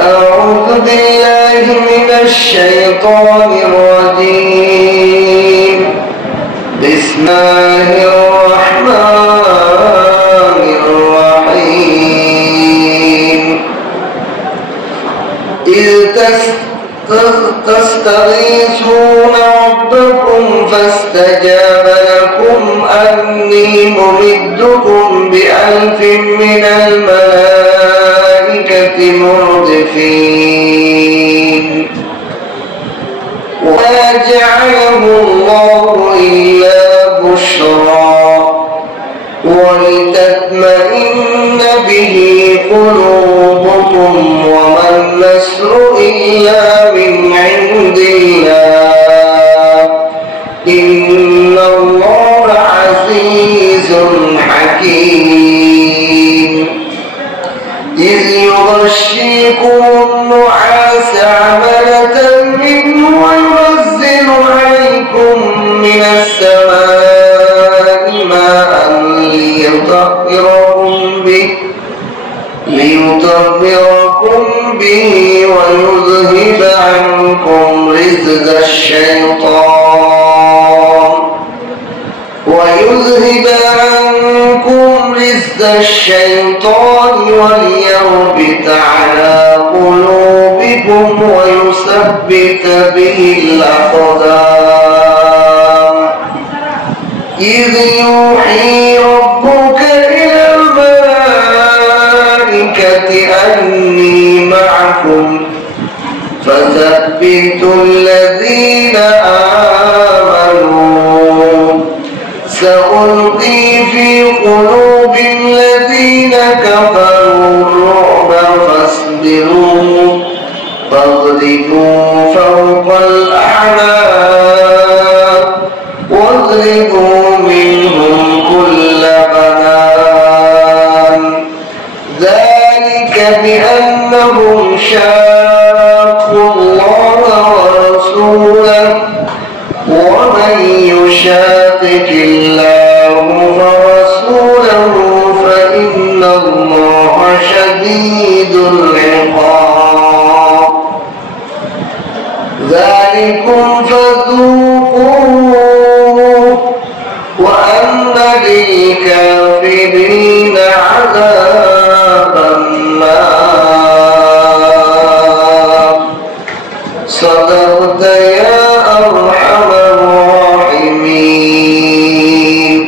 أعوذ بالله من الشيطان الرجيم. بسم الله الرحمن الرحيم. إذ تستغيثون ربكم فاستجاب لكم أني ممدكم بألف من الملائكة مردفين. وما جعله الله إلا بشرى ولتطمئن به قلوبكم وما النصر إلا من عند الله إن الله عزيز حكيم. إذ يغشيكم النعاس أمنة منه وينزل عليكم من السماء ماء ليطهركم به ويذهب عنكم رجز الشيطان وليربط على قلوبكم ويثبت به الأقدام. إذ يوحي ربك إلى الملائكة أني معكم فثبتوا الذين آمنوا سألقي في قلوب الذين كفروا الرعب فاضربوا فوق الأعناق واضربوا منهم كل بنان. ذلك بأنهم شاقوا الله ورسوله ومن يشاقق الله ورسوله فإن الله شديد العقاب. ذلكم فذوقوه وأن للكافرين عذاب النار. صدقت يا أرحم الراحمين.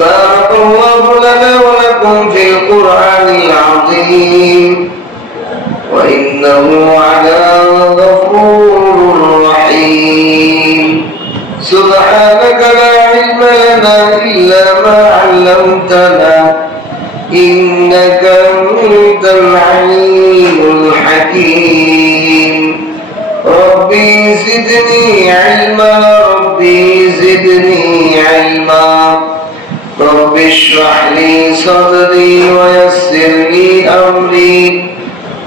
بارك الله لنا ولكم في القرآن العظيم وإنه على غفور رحيم. سبحانك لا علم لنا إلا ما علمتنا إنك أنت العليم الحكيم. ربي زدني علما ربي زدني علما. رب اشرح لي صدري ويسر لي أمري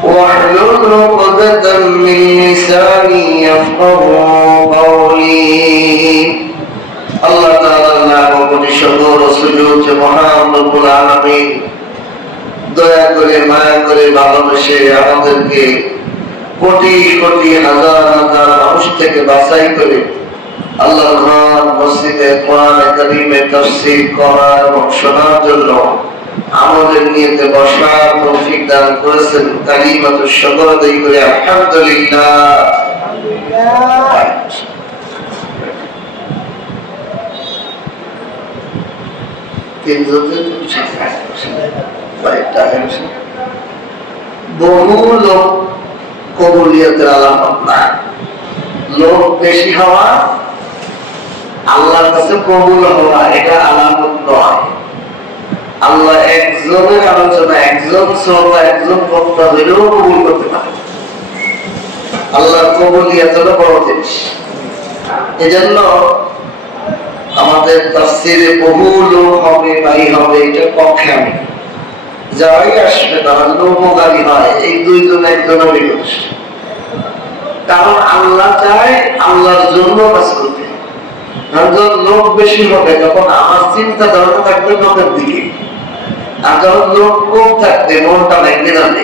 واحلل عقدة من لساني يفقهوا قولي. আল্লাহ তাআলার নাম ও কোটি শুকর ও সুজুদ যে মহান রব্বুল আলামিন দয়া করে মায়া করে ভালোবেসে আমাদেরকে কোটি কোটি হাজার হাজার মানুষ থেকে বাছাই করে আল্লাহর ঘর মসজিদে কোরআন কারীমে তাফসীর করা এবং শোনার জন্য আমাদের নিয়তে বসার তৌফিক দান করেছেন। কালিমাতুশ শুকর আদায় করে আলহামদুলিল্লাহ। বহু লোক কবুলিয়তের আলামত না। লোক বেশি হওয়া আল্লাহর কাছে কবুল হওয়া এটা আলামত নয়। আল্লাহ একজনের আলোচনা একজন শ্রোতা একজন বক্তা হইলেও কবুল করতে পারে। আল্লাহর কবুলিয়ত হলো বড় জিনিস। এজন্য আমাদের তাফসীরে বহু লোক হবে ভাই হবে এটা পক্ষে আমি যারাই আসবে তারা যেন উপকারী হয় এই দুইজন একজনেরই দোষ। কারণ আল্লাহ চায় আল্লাহর জন্য কাজ করতে। যখন লোক বেশি হবে তখন আমার চিন্তা ধারণা থাকবে লোকের দিকে, আর যখন লোক কম থাকবে মনটা ভেঙে যাবে।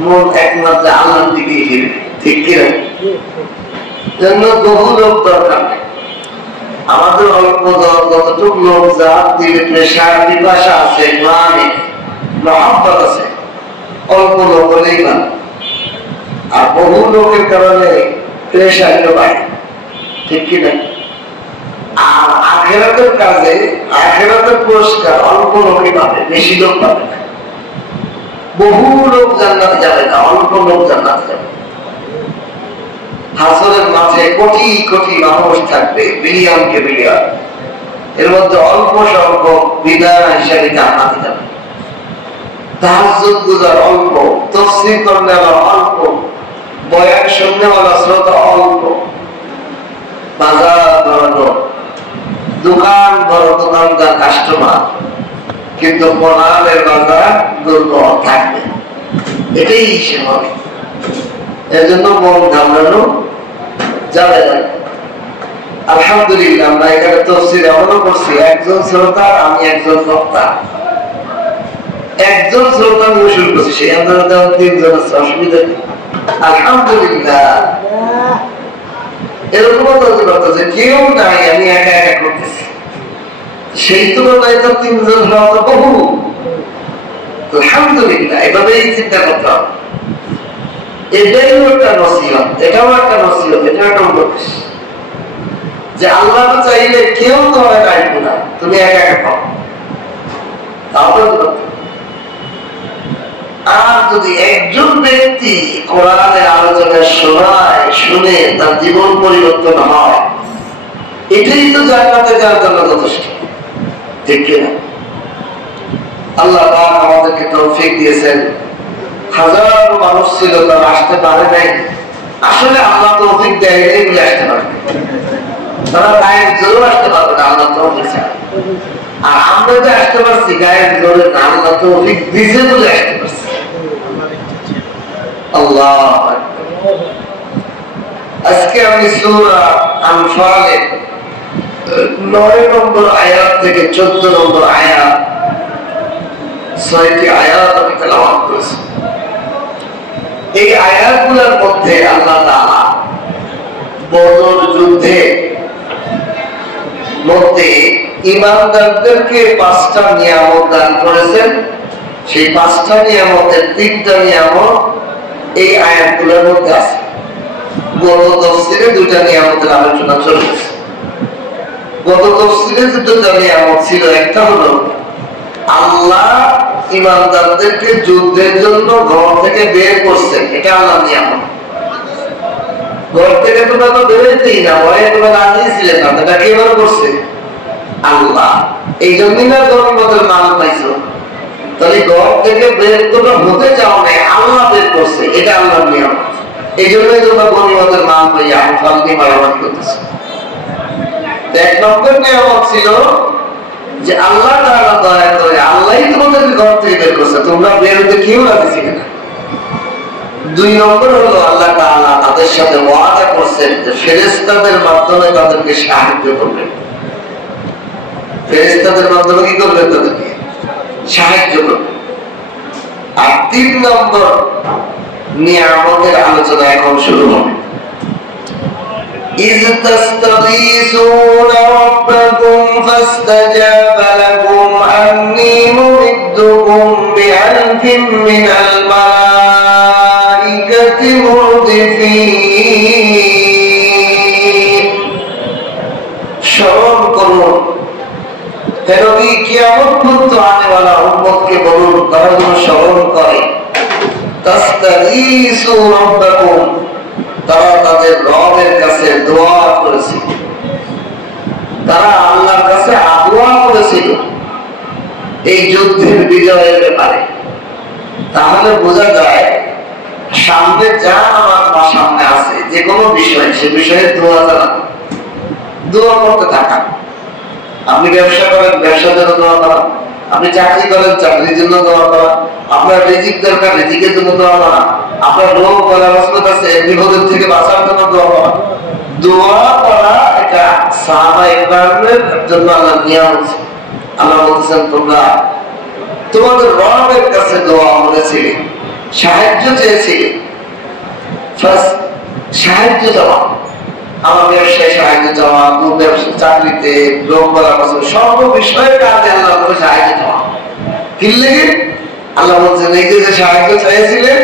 মন একমাত্র আল্লাহর দিকে ফিরে, ঠিক কিনা? জন্য বহু লোক দরকার নেই। আমাদের অল্প যতটুকু লোক যার দিকে প্রেশার পিপাসা আছে, গ্লানি মহব্বত আছে, অল্প লোক হলেই ভালো। আর বহু লোকের কারণে প্রেশার বাড়ে, ঠিক কিনা? আর আখেরাতের কাজে আখেরাতের পুরস্কার অল্প লোকই পাবে, বেশি লোক পাবে না। বহু লোক জান্নাতে যাবে না, অল্প লোক জান্নাতে যাবে। হাসরের মাঝে কোটি কোটি মানুষ থাকবে, বিলিয়নকে বিলিয়ন, এর মধ্যে অল্প সংখ্যক বিদায় হিসাবে জান্নাতে যাবে। তাহাজ্জুদ গুজার অল্প, তাফসীর করনেওয়ালা অল্প, বয়ান শুননেওয়ালা শ্রোতা অল্প, বাজার বড়, দোকান বড়, দোকানদার কাস্টমার, কিন্তু কোরআনের বাজার দুর্বল থাকবে। এটাই হবে। এর জন্য মন ঘামড়ানো যাবে না। আলহামদুলিল্লাহ আমরা এখানে তাফসীর এমনও করছি, একজন শ্রোতা আমি একজন বক্তা, একজন শ্রোতা আমি শুরু করছি, সেই আন্দোলনে 3 জন আছে, অসুবিধা নেই। আলহামদুলিল্লাহ এরকম যে কেউ নাই, আমি একা একা করতেছি, সেই তুলনায় তো 3 জন হওয়া তো বহু। আলহামদুলিল্লাহ এভাবেই চিন্তা করতে হবে। এটাই একটা নসিহত, এটাও একটা নসিহত, এটা একটা উপদেশ যে আল্লাহ চাইলে কেউ তোমার রাখবে না, তুমি একা একা পাও। আর যদি একজন ব্যক্তি কোরআনের আলোচনা শোনায়, শুনে তার জীবন পরিবর্তন হয়, এটাই তো জান্নাতে যাওয়ার জন্য যথেষ্ট, ঠিক কিনা? আল্লাহ পাক আমাদেরকে তৌফিক দিয়েছেন। হাজারো মানুষ ছিল, তারা আসতে পারে নাই। আসলে আল্লাহ তৌফিক দেয় নাই বলে আসতে পারে, তারা গায়ের জোরে আসতে পারবে না, আল্লাহ তৌফিক ছাড়া। আর আমরা যে আসতে পারছি গায়ের জোরে না, আল্লাহ তৌফিক দিয়েছে বলে আসতে পারছি। আল্লাহ আজকে আমি সূরা আনফালের 9 নম্বর আয়াত থেকে 14 নম্বর আয়াত, 6টি আয়াত আমি তেলাওয়াত করেছি। এই আয়াতগুলোর মধ্যে আল্লাহ তাআলা বদর যুদ্ধে মধ্যে ঈমানদারদেরকে 5টা নিয়ামত দান করেছেন। সেই 5টা নিয়ামতের 3টা নিয়ামত এই আয়াতগুলোর মধ্যে আছে। গত তাফসীরে 2টা নিয়ামতের আলোচনা চলেছে। গত তাফসীরে 2টা নিয়ামত ছিল, একটা হলো আল্লাহ ঈমানদারদেরকে যুদ্ধের জন্য ঘর থেকে বের করছেন, এটা আল্লাহর নিয়ামত। ঘর থেকে তোমরা তো বেরোতেই না, ভয়ে তোমরা রাজি ছিলেন না, এটা কে বের করছে? আল্লাহ। এই জন্যই না গনিমতের মাল পাইছো। তাহলে ঘর থেকে বের তোমরা হতে চাও না, আল্লাহ বের করছে, এটা আল্লাহর নিয়ামত। এই জন্যই তোমরা গনিমতের মাল পাইয়া আমফাল দিয়ে মারামারি করতেছো। 1 নম্বর নিয়ামত ছিল যে আল্লাহ তাআলা দয়া করে আল্লাহই তোমাদেরকে ঘর থেকে বের করছে, তোমরা বের হতে কেউ রাজি ছিল না। 2 নম্বর হলো আল্লাহ তাআলা তাদের সাথে ওয়াদা করছেন যে ফেরেশতাদের মাধ্যমে তাদেরকে সাহায্য করবেন। ফেরেশতাদের মাধ্যমে কি করবেন? তাদেরকে সাহায্য করবেন। আর 3 নম্বর নিয়ামতের আলোচনা এখন শুরু হবে। إذ تستغيثون ربكم فاستجاب لكم أني ممدكم ب1000 من الملائكة مردفين। স্মরণ করুন, কেন কি কিয়ামত পর্যন্ত আনেওয়ালা উম্মতকে বলুন তারা যেন স্মরণ করে। তাস্তাগীসু রাব্বাকুম, তারা তাদের রবের কাছে দোয়া করেছিল, তারা আল্লাহর কাছে দোয়া করেছিল এই যুদ্ধের বিজয়ের ব্যাপারে। তাহলে বোঝা যায় সামনে যা আমার সামনে আছে যে কোনো বিষয়, সে বিষয়ে দোয়া চালানো, দোয়া করতে থাকা। আপনি ব্যবসা করেন, ব্যবসার জন্য দোয়া করা। আপনি চাকরি করেন, চাকরির জন্য দোয়া করা। আপনার রিজিক দরকার, রিজিকের জন্য দোয়া করা। আপনার রোগ বলাবস্থাত আছে, বিপদের থেকে বাঁচার জন্য দোয়া করা। দোয়া করা এটা সাহাবা ইকরামের জন্য আল্লাহ নিয়ামত। আল্লাহ বলছেন তোমরা তোমাদের রবের কাছে দোয়া করেছিলে, সাহায্য চেয়েছিলেন, সাহায্য চাওয়া, আমার ব্যবসায় সাহায্য চাওয়া, চাকরিতে লোক বলা সর্ব বিষয়ে কাজে আল্লাহ করে সাহায্য চাওয়া। কি লেগে আল্লাহ বলছেন এই যে সাহায্য চাইছিলেন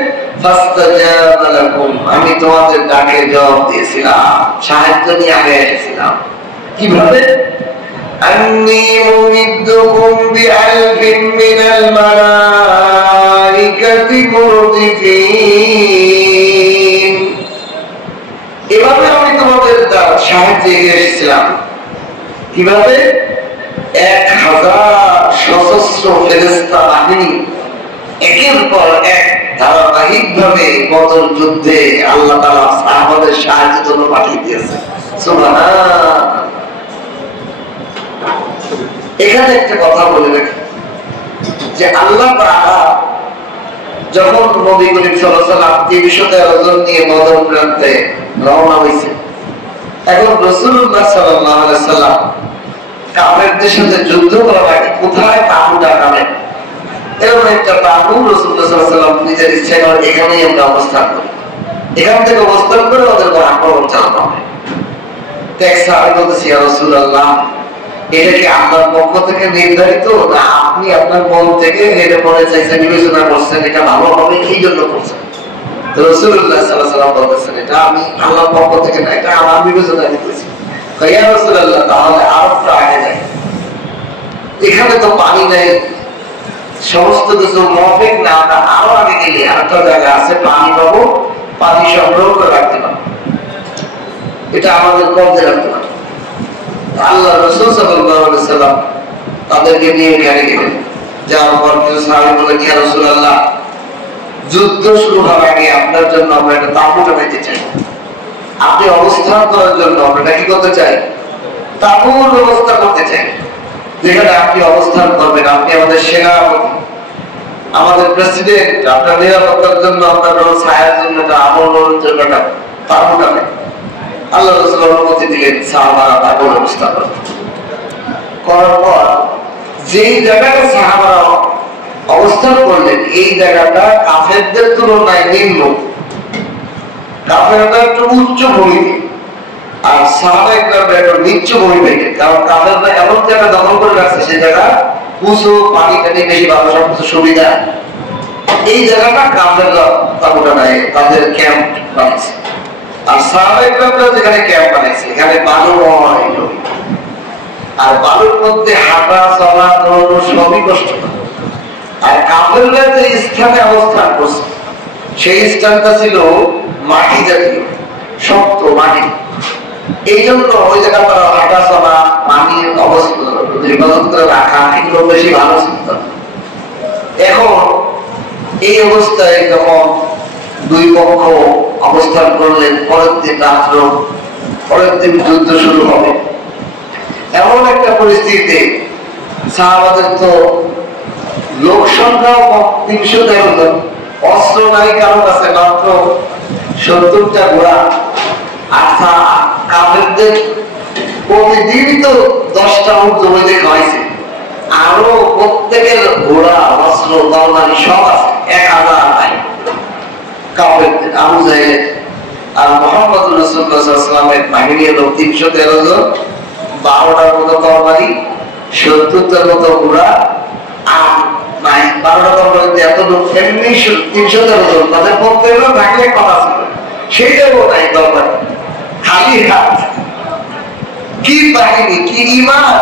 আমি তোমাদের ডাকে জবাব দিয়েছিলাম, সাহায্য নিয়ে আগে এসেছিলাম। কিভাবে? أني ممدكم بألف من الملائكة مردفين। এভাবে আমি তোমাদের সাহায্যে এসেছিলাম। কিভাবে? 1000 সশস্ত্র ফেরেশতা বাহিনী একের পর এক ধারাবাহিক ভাবে বদর যুদ্ধে আল্লাহ তাআলা সাহাবাদের সাহায্যের জন্য পাঠিয়ে দিয়েছেন। সুবহানাল্লাহ। এখানে একটা কথা বলে রাখি যে আল্লাহ তাআলা যখন নবী করিম সাল্লাল্লাহু আলাইহি ওয়াসাল্লাম 313 জন নিয়ে বদর প্রান্তে রওনা হয়েছে, এখন রাসূলুল্লাহ সাল্লাল্লাহু আলাইহি ওয়াসাল্লাম কাফেরদের সাথে যুদ্ধ করার আগে কোথায় তাঁবু টাঙাবেন, এরকম একটা তাঁবু রাসূলুল্লাহ সাল্লাল্লাহু আলাইহি ওয়াসাল্লাম নিজের ইচ্ছায় এখানেই আমরা অবস্থান করি, এখান থেকে অবস্থান করে ওদের উপর আক্রমণ চালানো হবে। সাহাবী বলতেছে ইয়া রাসূলুল্লাহ, এটা কি আল্লাহর পক্ষ থেকে নির্ধারিত না আপনি আপনার মন থেকে এটা মনে চাইছেন, বিবেচনা করছেন এটা ভালো হবে এই জন্য করছেন? রাসূলুল্লাহ সাল্লাল্লাহু আলাইহি ওয়াসাল্লাম বলতেছেন এটা আমি আল্লাহর পক্ষ থেকে না, এটা আমার বিবেচনায় নিতেছি। ইয়া রাসূলুল্লাহ, তাহলে আরবটা আগে যাই, এখানে তো পানি নেই, সমস্ত কিছু মুআফিক না, আমরা আরো আগে গেলে আরেকটা জায়গা আছে পানি পাবো, পানি সংগ্রহ করে রাখতে পারবো, এটা আমাদের কবজে রাখতে পারবো। আল্লাহ রাসূল সাল্লাল্লাহু আলাইহি ওয়াসাল্লাম তাদেরকে নিয়ে এখানে গেলেন। যাওয়ার পর কিছু সাহাবী বলে ইয়া রাসূলুল্লাহ, যুদ্ধ শুরু হওয়ার আগে আপনার জন্য আমরা একটা তাঁবু টানাইতে চাই, আপনি অবস্থান করার জন্য আমরা কি করতে চাই? তাঁবুর ব্যবস্থা করতে চাই, যেখানে আপনি অবস্থান করবেন, আপনি আমাদের সেনাপতি, আমাদের প্রেসিডেন্ট, আপনার নিরাপত্তার জন্য, আপনার ছায়ার জন্য, আমলের জন্য তাঁবু টানে। আল্লাহ রাসূল অনুমতি দিলেন, সাহাবারা তাঁবুর ব্যবস্থা করার পর যেই জায়গাটা সাহাবারা অবস্থান করলেন, এই জায়গাটা কাফেরদের তুলনায় নিম্ন, কাফেররা একটু উচ্চ ভূমিতে আর সাহাবায়ে কেরামরা একটু নিচু ভূমিতে, কারণ কাফেররা এমন জায়গা দখল করে রাখছে সেই জায়গা উঁচু, পানি টানি বেশি ভালো, সবকিছু সুবিধা। এই জায়গাটা কাফেররা তাঁবুটা নাই, তাদের ক্যাম্প বানাইছে। আর সাহাবায়ে কেরামরা যেখানে ক্যাম্প বানাইছে এখানে বালুময় জমি, আর বালুর মধ্যে হাঁটা চলা দৌড় সবই কষ্ট। আর কাফেররা যে স্থানে অবস্থান করছে সেই স্থানটা ছিল মাটি জাতীয়, শক্ত মাটি, এই জন্য ওই জায়গা তারা হাঁটা চলা, পানির হেফাজত করে রাখা এগুলো বেশি ভালো ছিল। এখন এই অবস্থায় যখন দুই পক্ষ অবস্থান করলেন, পরের দিন রাত্র, পরের দিন যুদ্ধ শুরু হবে, এমন একটা পরিস্থিতিতে সাহাবাদের তো লোক সংখ্যাও 313 জন, অস্ত্র নাই কারো কাছে, মাত্র 70টা ঘোড়া। আচ্ছা, কাফেরদের প্রতিদিনই তো 10টা উট জমিতে খাওয়াইছে, আরো প্রত্যেকের ঘোড়া, অস্ত্র, তরবারি সব আছে, 1000 নাই কাফেরদের। আবু জাহেল আর মুহাম্মদ রাসূলুল্লাহ সাল্লাল্লাহু আলাইহি ওয়াসাল্লামের বাহিনী হলো 313 জন, 12টার মতো তরবারি, 70টার মতো ঘোড়া, আর নাই 12টা তরবারিতে এত লোক, এমনি 313 জন, তাদের প্রত্যেকের থাকলে কথা ছিল, সেইটাও নাই তরবারি, খালি হাত। কি বাহিনী, কি ঈমান!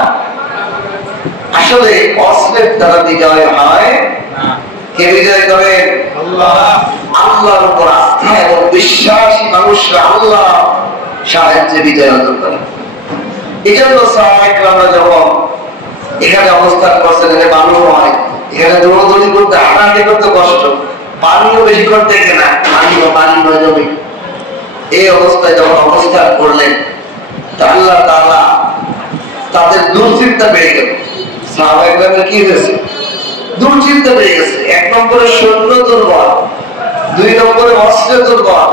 আসলে অস্ত্রের দ্বারা বিজয় হয়, কে বিজয় করেন? আল্লাহ। আল্লাহর উপর আস্থা এবং বিশ্বাসী মানুষরা আল্লাহ সাহায্যে বিজয় অর্জন করে। এই জন্য সাহাবায়ে কেরামরা যখন এখানে অবস্থান করছেন, এখানে বালু হয়, এখানে দৌড়দৌড়ি করতে, হাঁটাহাঁটি করতে কষ্ট, পানিও বেশি করতে না, পানি হয়ে যাবে। এই অবস্থায় যখন অবস্থান করলেন, আল্লাহ তাআলা তাদের দুশ্চিন্তা বেড়ে গেল। সাহাবায়ে কেরামদের কি হয়েছে? দুশ্চিন্তা বেড়ে গেছে। 1 নম্বরে সৈন্য দুর্বল, 2 নম্বরে অস্ত্র দুর্বল,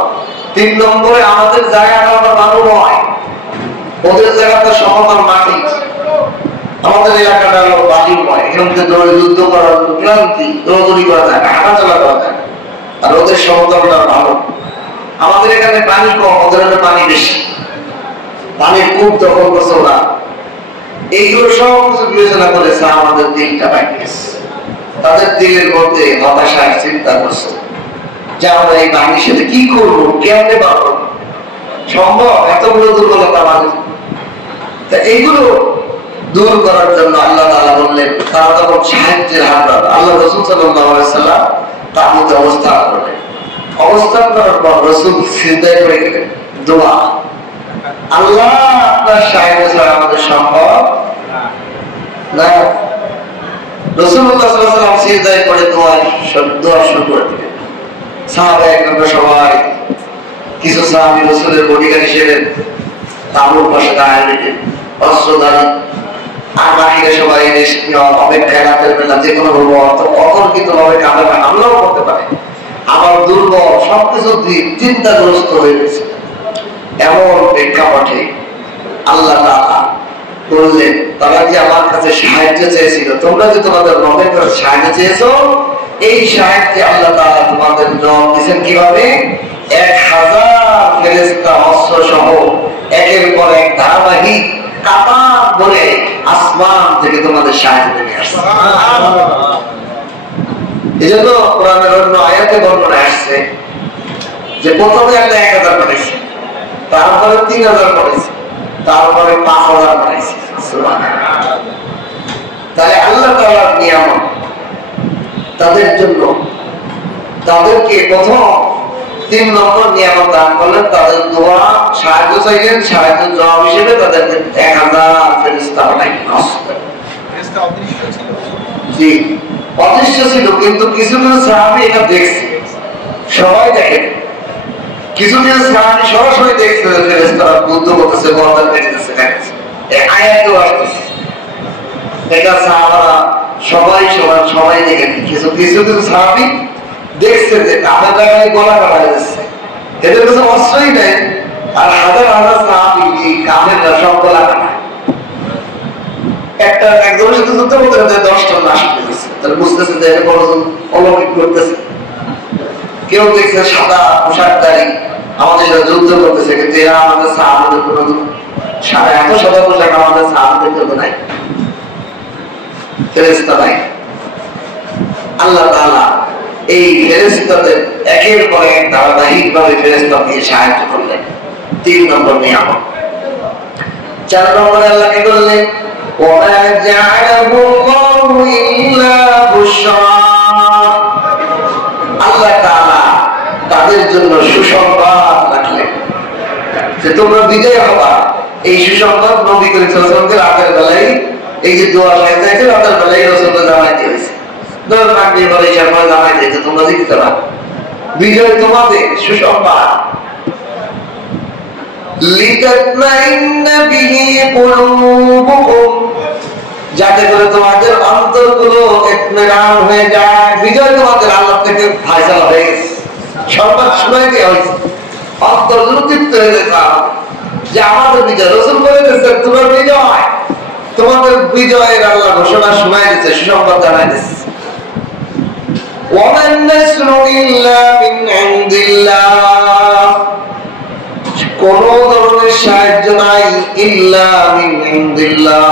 3 নম্বরে আমাদের জায়গাটা বালু হয়, ওদের জায়গাটা সমতল মাটি, আমাদের এলাকাটা হলো বালিময়, এখান থেকে দৌড়ে যুদ্ধ করার ক্লান্তি, দৌড়দৌড়ি করা যায় না, হাঁটাচলা করা যায়। আর ওদের সমতলটা ভালো। আমাদের এখানে পানি কম, ওদের পানি বেশি, পানির কূপ দখল করছে ওরা। এইগুলো সব কিছু বিবেচনা করেছে, আমাদের দিলটা বানিয়েছে। তাদের দিলের মধ্যে হতাশার চিন্তা করছে যে আমরা এই বাহিনীর সাথে কি করবো, কেমনে পাবো, সম্ভব এতগুলো দুর্বলতা আমাদের। এইগুলো দূর করার জন্য আল্লাহ তাআলা বললেন, তারা তখন সাহায্যের হাত বাড়াবে। আল্লাহ রাসূল সাল্লাল্লাহু আলাইহি ওয়াসাল্লাম তাঁবুতে অবস্থান করলেন। অবস্থান করার পর রাসূল সিজদায় পড়ে গেলেন, দোয়া, আল্লাহ আপনার সাহায্য ছাড়া আমাদের সম্ভব না। রাসূলুল্লাহ সাল্লাল্লাহু আলাইহি ওয়াসাল্লাম সিজদায় পড়ে দোয়া শুরু করে দিলেন। সাহাবায়ে কেরাম সবাই, কিছু সাহাবী রাসূলের বডিগার্ড হিসেবে তাঁবুর পাশে দাঁড়িয়ে দিলেন, অস্ত্রধারী। আর বাহিরে সবাই অপেক্ষায়, রাতের বেলা যে কোনো অতর্কিত ভাবে কাঁধে হামলাও করতে পারে, আমার দুর্বল সবকিছু চিন্তাগ্রস্ত হয়ে গেছে। এমন প্রেক্ষাপটে আল্লাহ তাআলা বললেন, তারা যে আমার কাছে সাহায্য চেয়েছিল, তোমরা যে তোমাদের রবের কাছে সাহায্য চেয়েছো, এই সাহায্যে আল্লাহ তাআলা তোমাদের জবাব দিয়েছেন কিভাবে? 1000 ফেরেশতা অস্ত্র সহ একের পর এক ধারাবাহিক কাতার বলে আসমান থেকে তোমাদের সাহায্য নেমে আসছে। এজন্য কোরআনের অন্য আয়াতে বর্ণনা আসছে যে প্রথমে একটা 1000 পাঠাইছে, তারপরে 3000 পাঠাইছে, তারপরে 5000 পাঠাইছে। তাহলে আল্লাহ তাআলার নিয়ামত তাদের জন্য, তাদেরকে প্রথম 3 নম্বর নিয়ামত দান করলেন, তাদের দোয়া সাহায্য চাইলেন, সাহায্য জবাব হিসেবে তাদেরকে 1000 ফেরেশতা পাঠাইলেন। জি, অদৃশ্য ছিল, কিন্তু কিছু কিছু সাহাবী এটা দেখছে, সবাই দেখে। কিছু কিছু সাহাবী সরাসরি দেখছে ফেরেশতারা যুদ্ধ করতেছে, গর্দান কেটেছে, এই আয়াতও আসতেছে। এটা সাহাবারা সবাই দেখে। কিছু কিছু সাহাবী দেখছে যে কাঁধের জায়গায় গলা কাটা যাচ্ছে, এদের কাছে অস্ত্রই নেই, আর হাজার হাজার সাহাবী কাঁধের সব গলা কাটা। একজনের সাথে যুদ্ধ করতে করতে 10টা লাশ পেয়েছে, তাহলে বুঝতেছে যে এটা বড়জন অলৌকিক করতেছে। কেউ দেখছে সাদা পোশাকধারী আমাদের সাথে যুদ্ধ করতেছে, কিন্তু এরা আমাদের সাহাবীদের কোনো এত সাদা পোশাক আমাদের সাহাবীদের জন্য নাই, ফেরেশতা নাই। আল্লাহ তাআলা এই ফেরেশতাদের একের পর এক ধারাবাহিক ভাবে ফেরেশতা দিয়ে সাহায্য করলেন। 3 নম্বর নিয়ামত। 4 নম্বরে আল্লাহ কি করলেন? ওয়া জাআলাহু আল্লাহু ইল্লা বুশরা। আল্লাহ তাআলা তাদের জন্য সুসংবাদ রাখলেন যে তোমরা বিজয় হবা। এই সুসংবাদ নবী করিম সাল্লাল্লাহু আলাইহি ওয়াসাল্লামকে রাতের বেলায়, এই যে দোয়া সাইতে রাতের বেলায় রাসূলুল্লাহ জানাইতে হয়েছে, তোমরা জিততে পারো, বিজয় তোমাদের, সুসংবাদ। যাতে করে তোমাদের অন্তরগুলো ইতমিনান হয়ে যায়। বিজয় তোমাদের আল্লাহ থেকে ফায়সালা হয়ে গেছে, সংবাদ শুনাই দেওয়া হয়েছে, অন্তরগুলো তৃপ্ত হয়ে গেছে যে আমাদের বিজয়। রাসূল বলে দিয়েছে তোমার বিজয়, তোমাদের বিজয়ের আল্লাহ ঘোষণা শোনাই দিয়েছে, সুসংবাদ জানাই দিয়েছে। ওয়ামান নাসরু ইল্লা মিন ইনদিল্লাহ, কোন ধরনের সাহায্য নাই, ইল্লা মিন ইনদিল্লাহ,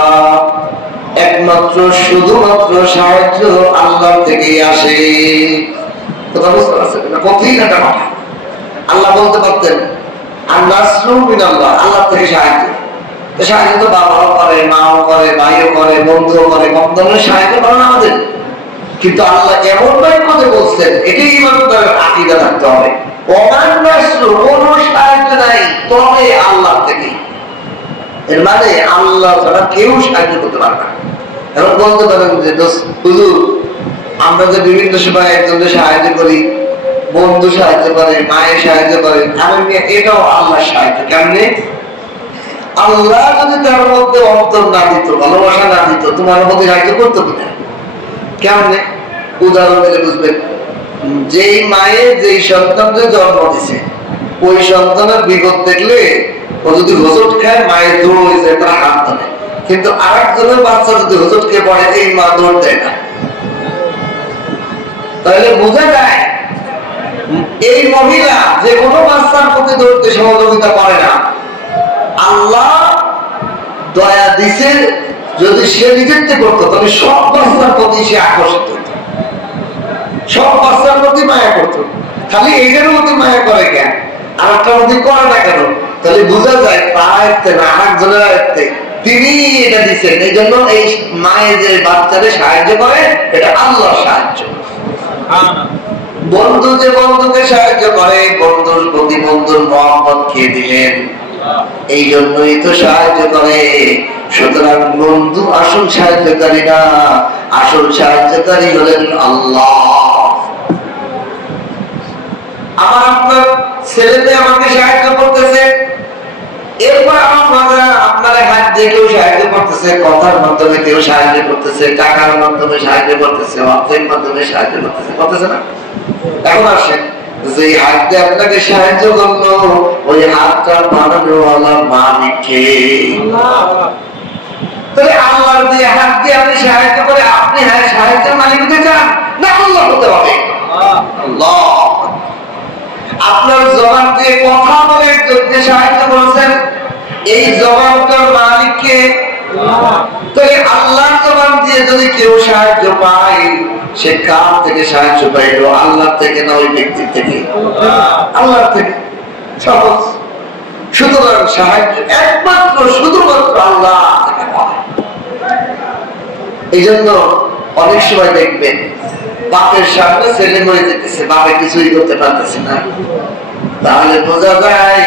একমাত্র শুধুমাত্র সাহায্য আল্লাহ থেকেই আসে। কথা বুঝতে পারছেন? কতই না কথা আল্লাহ বলতে পারতেন আর নাসরু মিনাল্লাহ, আল্লাহ থেকে সাহায্য। তো সাহায্য তো বাবাও করে, মাও করে, ভাইও করে, বন্ধুও করে, কম ধরনের সাহায্য করেন আমাদের। কিন্তু আল্লাহ এমন বাক্যতে বলছেন, এটাই ইমানদারের আকীদা থাকতে হবে। ওমান নাসরু, কোন সাহায্য নাই তবে আল্লাহ থেকে। এর মানে আল্লাহ ছাড়া কেউ সাহায্য করতে পারবে না। এখন বলতে পারেন যে হুজুর, আমরা যে বিভিন্ন সময় একজনকে সাহায্য করি, বন্ধু সাহায্য করে, মায়ের সাহায্য করে, এটাও আল্লাহর সাহায্য। কেমনে? আল্লাহ যদি তার মধ্যে অন্তর না দিত, ভালোবাসা না দিত, তোমার মধ্যে সাহায্য করতে পারে। কেমনে? উদাহরণ দিলে বুঝবেন। যেই মায়ের যেই সন্তানকে জন্ম দিছে, ওই সন্তানের বিপদ দেখলে ও যদি হোঁচট খায়, মায়ের দৌড় হয়ে যায়, তারা হাত ধরে। কিন্তু আরেকজনের বাচ্চা যদি হোঁচট খেয়ে পড়ে, এই মা দৌড় দেয় না। তাহলে বোঝা যায় এই মহিলা যে কোনো বাচ্চার প্রতি ধরতে সহযোগিতা করে না, আল্লাহ দয়া দিছে যদি সে নিজের করতো তাহলে সব বাচ্চার প্রতি সে আকর্ষিত হতো, সব বাচ্চার প্রতি মায়া করতো। খালি এইটার প্রতি মায়া করে কেন, আর একটা প্রতি করে না কেন? তাহলে বোঝা যায় তার আয়ত্তে না আরেকজনের আয়ত্তে তিনি এটা দিচ্ছেন। এই জন্য এই মায়ের যে বাচ্চারে সাহায্য করে এটা আল্লাহর সাহায্য। বন্ধু যে বন্ধুকে সাহায্য করে, বন্ধুর প্রতি বন্ধুর মহব্বত খেয়ে দিলেন, এই জন্যই তো সাহায্য করে। সুতরাং বন্ধু আসল সাহায্যকারী না, আসল সাহায্যকারী হলেন আল্লাহ। আমার আপনার ছেলেতে আমাকে সাহায্য করতেছে, এরপর আপনারা হাত দিয়ে কেউ সাহায্য করতেছে, কথার মাধ্যমে কেউ সাহায্য করতেছে, টাকার মাধ্যমে সাহায্য করতেছে, অর্থের মাধ্যমে সাহায্য করতেছে না? এখন আসেন, যে হাত দিয়ে আপনাকে সাহায্য করলো ওই হাতটা বানানোওয়ালা মালিককে। তাহলে আল্লাহর দিয়ে হাত দিয়ে আপনি সাহায্য করে আপনি সাহায্যের মালিক হতে চান না আল্লাহ হতে হবে? আল্লাহ। আপনার জবান দিয়ে কথা বলে একজনকে সাহায্য করেছেন, এই জবানটার মালিককে। তাহলে আল্লাহর জবান দিয়ে যদি কেউ সাহায্য পায়, সে কার থেকে সাহায্য পাইল? আল্লাহ থেকে না ওই ব্যক্তির থেকে? আল্লাহ থেকে। সহজ। সুতরাং সাহায্য একমাত্র শুধুমাত্র আল্লাহ থেকে পায়। এই জন্য অনেক সময় দেখবেন বাপের সামনে ছেলে মরে যেতেছে, বাপে কিছুই করতে পারতেছে না, তাহলে বোঝা যায়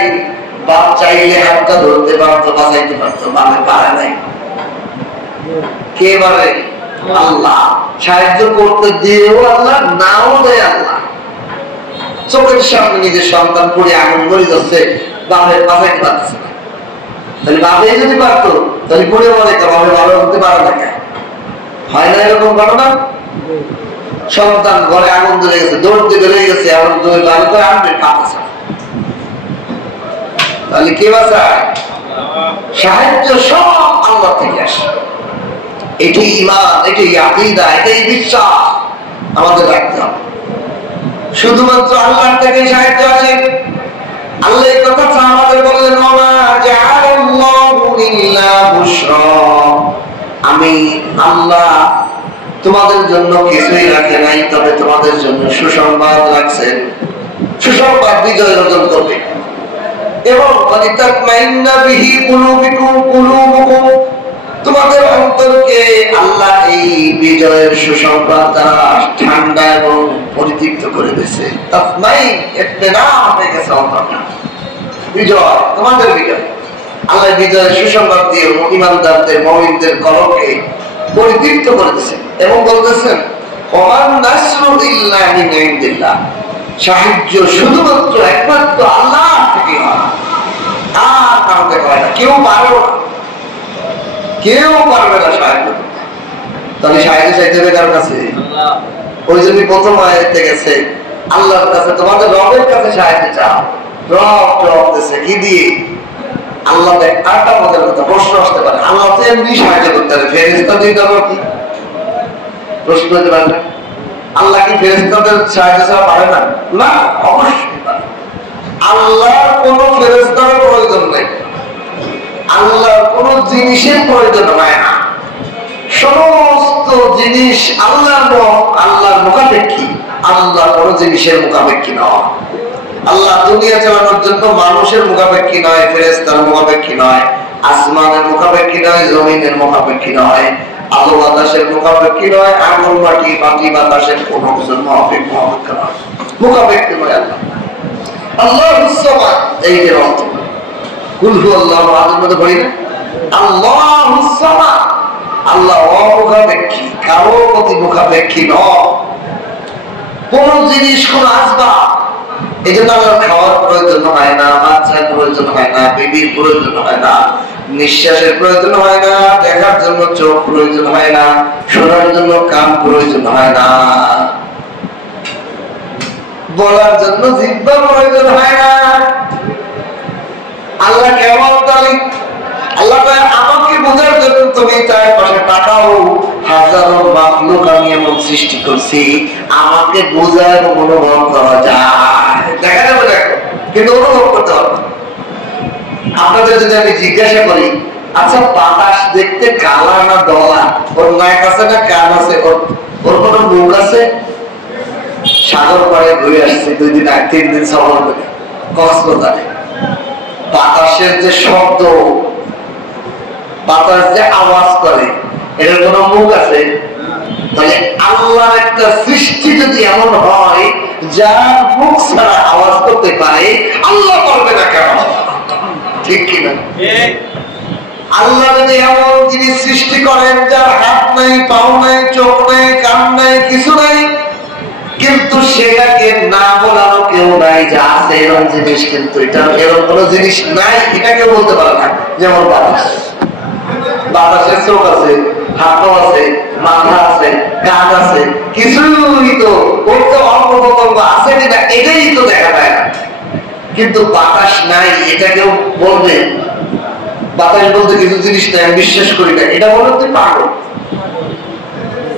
বাপ চাইলে হাতটা ধরতে পারতো, বাঁচাইতে পারতো, বাপে পারে নাই। কে পারে? আল্লাহ। সাহায্য করতে দিয়েও আল্লাহ, নাও দেয় আল্লাহ। চোখের সামনে নিজের সন্তান পড়ে আগুন মরে যাচ্ছে, বাপের বাঁচাইতে পারতেছে না। তাহলে বাপে যদি পারতো তাহলে পড়ে মরে বাপে ভালো হতে পারে না কেন? হয় না এরকম ঘটনা? সন্তান ঘরে আগুন ধরে গেছে, দৌড়তে বেরিয়ে গেছে, আগুন ধরে ভালো করে আনবে, পাচ্ছে। তাহলে কে বাঁচায়? সাহায্য সব আল্লাহ থেকে আসে। এটাই ঈমান, এটাই আকীদা, এটাই বিশ্বাস আমাদের রাখতে হবে। শুধুমাত্র আল্লাহ থেকে সাহায্য আসে। আল্লাহ এই কথা আমাদের বললেন, ওমা জাআলাল্লাহু ইল্লা বুশরা, আমি আল্লাহ তোমাদের জন্য কিছুই রাখে নাই, তবে তোমাদের জন্য সুসংবাদ রাখছেন। সুসংবাদ বিজয় অর্জন করবে এবং তোমাদের অন্তরকে আল্লাহ এই বিজয়ের সুসংবাদ দ্বারা ঠান্ডা এবং পরিতৃপ্ত করে দিয়েছে। বিজয় তোমাদের বিজয়, আল্লাহ বিজয়ের সুসংবাদ দিয়ে ঈমানদারদের মুমিনদের কলবকে পরিতৃপ্ত করে দিয়েছেন এবং বলতেছেন ওমান নাসরু ইল্লা মিন ইনদিল্লাহ, সাহায্য শুধুমাত্র একমাত্র আল্লাহ থেকে হয়, আর কাউকে হয় না, কেউ পারবে না, কেউ পারবে না সাহায্য করতে। তাহলে সাহায্য চাইতে হবে কার কাছে? ওই জন্য প্রথম আয়াতে গেছে আল্লাহর কাছে, তোমাদের রবের কাছে সাহায্য চাও। রব জবাব দিয়েছে কি দিয়ে? আল্লাহ দেখ আরেকটা মজার কথা, প্রশ্ন আসতে পারে, আল্লাহ তো এমনি সাহায্য করতে পারে, ফেরেশতা দিয়ে দেবো কি? প্রশ্ন হতে পারে না। আল্লাহ কি ফেরেশতাদের সাহায্য ছাড়া পারে না? না, অবশ্যই পারে। আল্লাহর কোন ফেরেশতার প্রয়োজন নেই, আল্লাহর কোন জিনিসের প্রয়োজন হয় না। সমস্ত জিনিস আল্লাহর মুখাপেক্ষী, আল্লাহ কোন জিনিসের মুখাপেক্ষী নয়। আল্লাহ দুনিয়া চালানোর জন্য মানুষের মুখাপেক্ষী নয়, ফেরেশতার মুখাপেক্ষী নয়, আসমানের মুখাপেক্ষী নয়, জমিনের মুখাপেক্ষী নয়, আলো বাতাসের মুখাপেক্ষী নয়, আগুন মাটি বাতাসের কোন কিছুর মুখাপেক্ষী নয়। আল্লাহ আল্লাহুস সামাদ, এই যে অর্থ কুল হুয়াল্লাহু আহাদের মধ্যে পড়ি না, আল্লাহুস সামাদ, আল্লাহ অমুখাপেক্ষী, কারো প্রতি মুখাপেক্ষী নয়। কোন জিনিস কোন আসবাব, এই জন্য আল্লাহর খাওয়ার প্রয়োজন হয় না, বাচ্চার প্রয়োজন হয় না, বেবির প্রয়োজন হয় না, নিঃশ্বাসের প্রয়োজন হয় না, দেখার জন্য চোখ প্রয়োজন হয় না, শোনার জন্য কান প্রয়োজন হয় না, বলার জন্য জিহ্বা প্রয়োজন হয় না। আল্লাহ কেমন তালিক, আল্লাহ আমাকে বোঝার জন্য তুমি চারপাশে তাকাও, হাজারো মাখলুক আমি এমন সৃষ্টি করছি, আমাকে বোঝার অনুভব করা যায়, দেখা যাবে দেখো, কিন্তু অনুভব করতে পারবো। আপনাদের যদি আমি জিজ্ঞাসা করি, আচ্ছা বাতাস দেখতে কালা না দলা, ওর নাক আছে না কান আছে, ওর কোনো মুখ আছে? সাগর পাড়ে ঘুরে আসছে 2 দিন 3 দিন সফর করে কক্সবাজারে, বাতাসের যে শব্দ, বাতাস যে আওয়াজ করে, এটার কোনো মুখ আছে? তাহলে আল্লাহর একটা সৃষ্টি যদি এমন হয় যার মুখ ছাড়া আওয়াজ করতে পারে, আল্লাহ করবে না কেন? ঠিক কিনা? আল্লাহ যদি এমন জিনিস সৃষ্টি করেন যার হাত নাই, পাও নাই, চোখ নাই, কান নাই, কিছু নাই, কিন্তু সেটাকে না বলারও কেউ নাই, যা আছে এরকম জিনিস, কিন্তু এটা এরকম কোন জিনিস নাই, এটা কেউ বলতে পারে না। যেমন বাতাস, বাতাসের চোখ আছে, হাতও আছে, মাথা আছে, কান আছে, কিছুই তো ওর তো অঙ্গ প্রত্যঙ্গ আছে কিনা এটাই তো দেখা যায় না। কিন্তু বাতাস নাই, এটা কেউ বলবে? বাতাস বলতে কিছু জিনিস নাই, আমি বিশ্বাস করি না, এটা বলে তুই পাগল,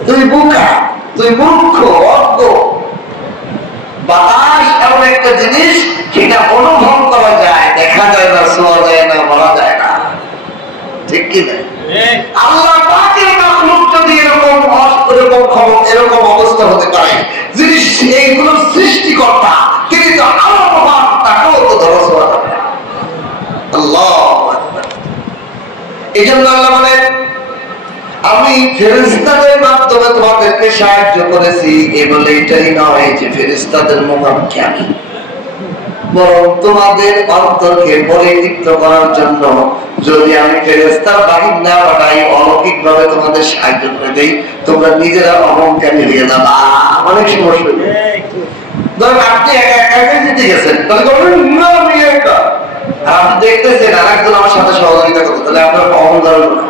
তুই বোকা, তুই মূর্খ, অজ্ঞ। বাতাস এমন একটা জিনিস, সেটা অনুভব করা যায়, দেখা যায় না, ছোঁয়া যায় না, বলা যায় না, ঠিক কিনা? আল্লাহ পাকের মাখলুক যদি এরকম অবস্থা হতে পারে, যিনি এইগুলো সৃষ্টিকর্তা, তিনি তো আরো মহান, তাকেও তো ধরা ছোঁয়া যাবে না। আল্লাহু আকবার। এই জন্য আল্লাহ বলেন, আমি ফেরেশতাদের মাধ্যমে তোমাদেরকে সাহায্য করেছি, এ বলে এটাই নয় যে ফেরেশতাদের মুখাপেক্ষি আমি, বরং তোমাদের অন্তরকে পরিতৃপ্ত করার জন্য যদি আমি ফেরেশতার বাহিনী না পাঠাই, অলৌকিক ভাবে তোমাদের সাহায্য করে দেই, তোমরা নিজেরা অহংকারী হয়ে যাবা। অনেক সমস্যা, ধরেন আপনি একা একা যেতে গেছেন, তাহলে বলবেন না আমি একা, আর আপনি দেখতেছেন আর একজন আমার সাথে সহযোগিতা করতে, তাহলে আপনার অহংকার হলো না,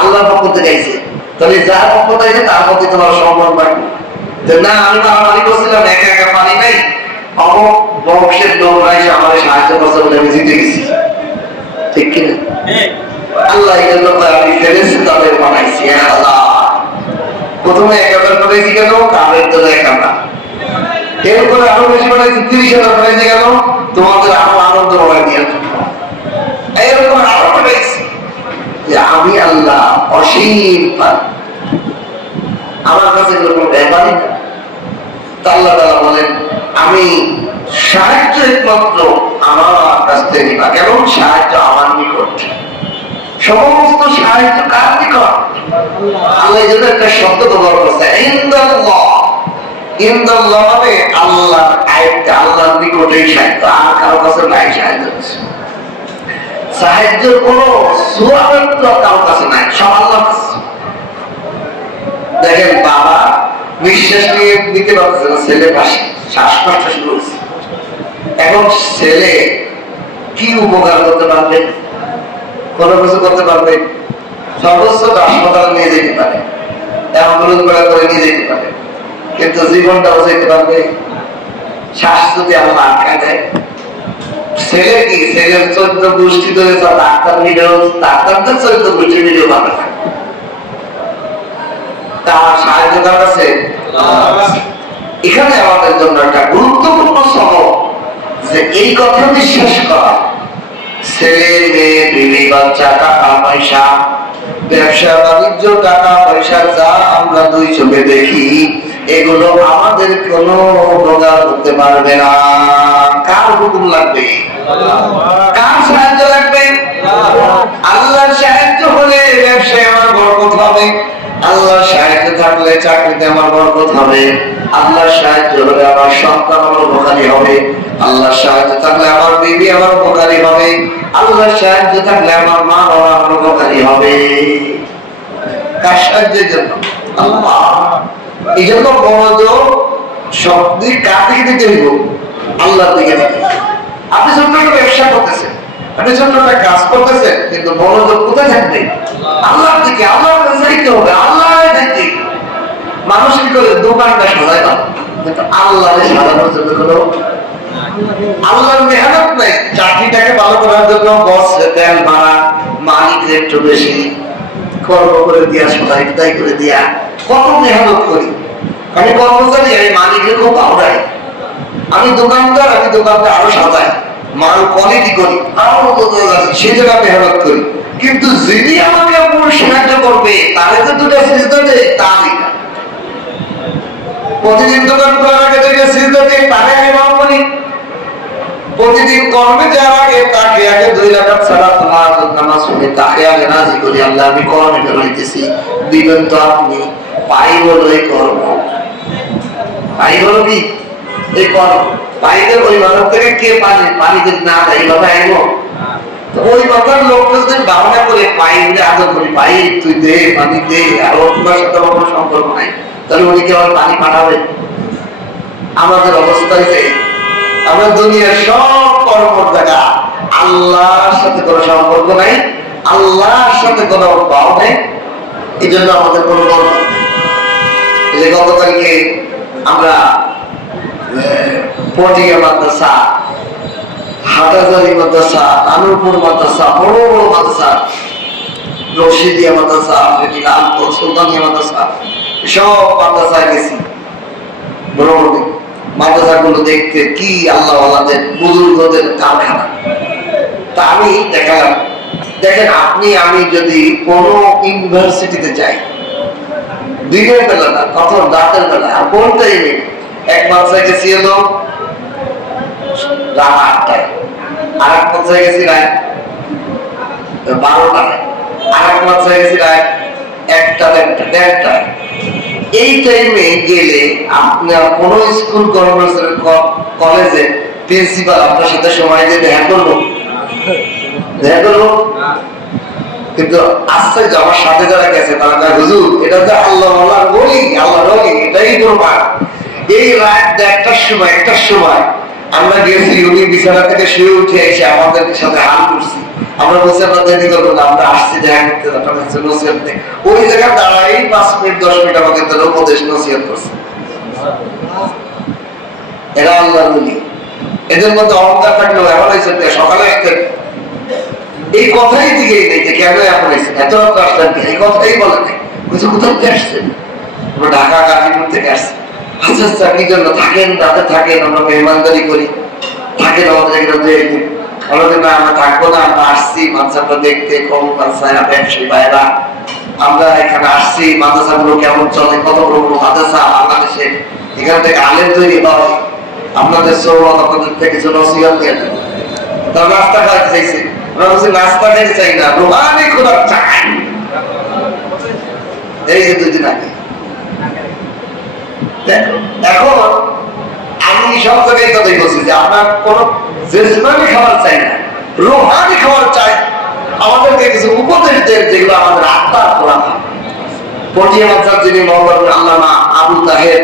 আল্লাহর পক্ষ থেকে আইছে, তাহলে যার পক্ষ থেকে তার প্রতি তোমার সম্মান পাইবে না। আমি মারামারি করছিলাম, একা একা পারি নাই, অমুক বংশের লোকরা এসে আমাদের সাহায্য করছে বলে আমি জিতে গেছি, ঠিক কিনা? আল্লাহ এই জন্য আমি ফেরেশতাদের বানাইছি 1000। প্রথমে 1000 বানাইছি কেন? কামের জন্য 1000, এরপরে আরো বেশি বানাইছি 30,000 বানাইছি কেন? তোমাদের আরো আনন্দ বাড়াই দিয়ে এরকম আরো বানাইছি যে আমি আল্লাহ অসীম পারি, আমার কাছে এরকম ব্যাপারই না। আল্লাহ তাআলা বলেন, আমি সাহায্য একমাত্র আমার কাছ থেকে নিবা। কেন? সাহায্য আমার নিকট, সমস্ত সাহায্য কার নিকট? আল্লাহ এই জন্য একটা শব্দ ব্যবহার করছে, ইনদাল্লাহ। ইনদাল্লাহ মানে আল্লাহর আয়াতটা, আল্লাহর নিকটেই সাহায্য, আর কারো কাছে নাই সাহায্য। সাহায্যের কোন সুরাত কারো কাছে নাই, সব আল্লাহর কাছে। দেখেন বাবা নিঃশ্বাস নিয়ে নিতে পারছে না, ছেলে পাশে শ্বাসকষ্ট শুরু হয়েছে, এখন ছেলে কি উপকার করতে পারবে? কোনো কিছু করতে পারবে? সর্বোচ্চ হাসপাতালে নিয়ে যেতে পারে, অ্যাম্বুলেন্স ভাড়া করে নিয়ে যেতে পারে, কিন্তু জীবনটা বাঁচাইতে পারবে? শ্বাস যদি আল্লাহ আটকায় দেয়, ছেলে কি, ছেলের 14 গোষ্ঠী ধরে ডাক্তার মিলেও, ডাক্তারদের 14 গোষ্ঠী মিলেও পাবে না, তার সাহায্য কার কাছে? এখানে আমাদের জন্য একটা গুরুত্বপূর্ণ সবক, যে এই কথা বিশ্বাস করা, ছেলে মেয়ে বিবি বাচ্চা, টাকা পয়সা, ব্যবসা বাণিজ্য, টাকা পয়সা যা আমরা 2 চোখে দেখি, এগুলো আমাদের কোনো উপকার করতে পারবে না। কার হুকুম লাগবে? কার সাহায্য লাগবে? আল্লাহর সাহায্য হলে ব্যবসায় আমার বরকত হবে, আল্লাহর সাহায্য থাকলে চাকরিতে আমার বরকত হবে, আল্লাহর সাহায্য হলে আমার সন্তান আমার উপকারী হবে, আল্লাহর সাহায্য থাকলে আমার বিবি আমার উপকারী হবে, আল্লাহর সাহায্য থাকলে আমার মা বাবা আমার উপকারী হবে। কার সাহায্যের জন্য? আল্লাহ। এই জন্য মনোযোগ সব দিক কার দিকে দিতে হইব? আল্লাহর দিকে দিতে। আপনি ছোট্ট একটা ব্যবসা করতেছেন, আপনি ছোট্ট একটা কাজ করতেছেন, কিন্তু মনোযোগ কোথায় থাকবে? আল্লাহর দিকে। আল্লাহর কাছে যাইতে হবে, আল্লাহর দিকে। মানুষ কি করে? দোকানটা সাজাই দাও, কিন্তু আল্লাহরে সাজানোর জন্য কোনো আল্লাহর মেহনত নাই। চাকরিটাকে ভালো করার জন্য বস তেল ভাড়া, মালিক একটু বেশি কর্ম করে দিয়া, সদাই বিদায় করে দিয়া কত মেহনত করি। আমি কর্মচারী, আমি মালিকের খুব আওড়াই। আমি দোকানদার, আমি দোকানটা আরো সাজাই, মাল কোয়ালিটি করি, আরো সে জায়গা মেহনত করি। কিন্তু যিনি আমাকে সাহায্য করবে তাহলে তো দুটা সিজদা দেয়, তা দিই না। প্রতিদিন দোকান করার আগে থেকে সিজদা দেয়, তাকে আমি মাল করি। প্রতিদিন কর্মে যাওয়ার আগে তাকে আগে 2 রাকাত সালাত নামাজ পড়ে তাকে আগে রাজি করি, আল্লাহ আমি কর্মে বেরোইতেছি, দিবেন তো আপনি। পাই হলো এই কর্ম, পাই হলো কি এই কর্ম। পাইদের ওই বাজার থেকে কে পানি যদি না দেয় এইভাবে আইব, ওই বাজার লোকটা যদি ভাবনা করে পাই আদর করি, পাই তুই দে পানি দে, আর ওর সাথে কোনো সম্পর্ক নাই, তাহলে উনি কি আমার পানি পাঠাবে? আমাদের অবস্থা হয়েছে আমরা দুনিয়ার সব কর্মর জায়গা আল্লাহর সাথে কোনো সম্পর্ক নাই, আল্লাহর সাথে কোনো ভাব নেই। এই জন্য আমাদের কোনো কর্ম। এই যে গতকালকে আমরা পটিয়া মাদ্রাসা, হাটাজারি মাদ্রাসা, আনুরপুর মাদ্রাসা, বড় বড় মাদ্রাসা, রশিদিয়া মাদ্রাসা, লালপুর সুলতানিয়া মাদ্রাসা, সব মাদ্রাসায় গেছি। বড় বড় মাদ্রাসাগুলো দেখতে কি আল্লাহ আল্লাহদের বুজুর্গদের কারখানা। তা আমি দেখালাম, দেখেন আপনি আমি যদি কোনো ইউনিভার্সিটিতে যাই, দিনের বেলা না, কত রাতের বেলা, আর কোন টাইমে, এক মাদ্রাসায় গেছি হলো রাত 8টায়, আর এক মাদ্রাসায় গেছি রাত 12টায়, আর এক মাদ্রাসায় গেছি রাত 1টা 1:30টায়। এই টাইমে গেলে আপনার কোন স্কুল কলেজে প্রিন্সিপাল আপনার সাথে সময় দিয়ে দেখা করবো? কিন্তু আস্তে আমার সাথে যারা গেছে তারা হুজুর এটা তো আল্লাহ বলি, আল্লাহ বলি, এটাই প্রমাণ। এই রাত 1টার সময় আমরা গেছি, উনি বিছানা থেকে শুয়ে উঠে এসে আমাদের সাথে হাল করছি। আমরা বলছি আমরা দেরি করবো না, আমরা আসছি দেখা করতে। ওই জায়গায় দাঁড়াই 5 মিনিট 10 মিনিট আমাদের জন্য উপদেশ নসিহত করছে। এরা আল্লাহ বলি। এদের মধ্যে অহংকার থাকলেও এমন হয়েছে সকালে আসতেন এই কথাই দিকে নেই যে কেন এমন হয়েছে, এত আসলেন এই কথাই বলে নেই। কোথাও থেকে আসছেন? আমরা ঢাকা গাজীপুর থেকে আসছি। আচ্ছা আচ্ছা, কি জন্য থাকেন? রাতে থাকেন, আমরা মেহমানদারি করি, থাকেন আমাদের এখানে 2 একদিন। আমরা থাকবো না, আমরা আসছি মাদ্রাসাটা দেখতে, কম মাদ্রাসায় ব্যবসায়ী ভাইরা আমরা এখানে আসছি, মাদ্রাসাগুলো কেমন চলে, কত বড় বড় মাদ্রাসা বাংলাদেশে, এখান থেকে আলেম তৈরি হয়, আপনাদের সৌরভ আপনাদের থেকে কিছু নসিহত নিয়ে দেবো। তারা নাস্তা খাইতে চাইছে, আমরা বলছি নাস্তা খাইতে চাই না, রোহানি খোদার চাই। এই যে 2 দিন আগে এখন আমি সব জায়গায় কথাই বলছি যে আমরা কোন জেসমানি খাবার চাই না, রোহানি খাবার চাই। আমাদেরকে কিছু উপদেশ দেন যেগুলো আমাদের আত্মার খোলা থাকে। পটিয়া মাদ্রাসার যিনি মহম্মদ আল্লামা আবু তাহের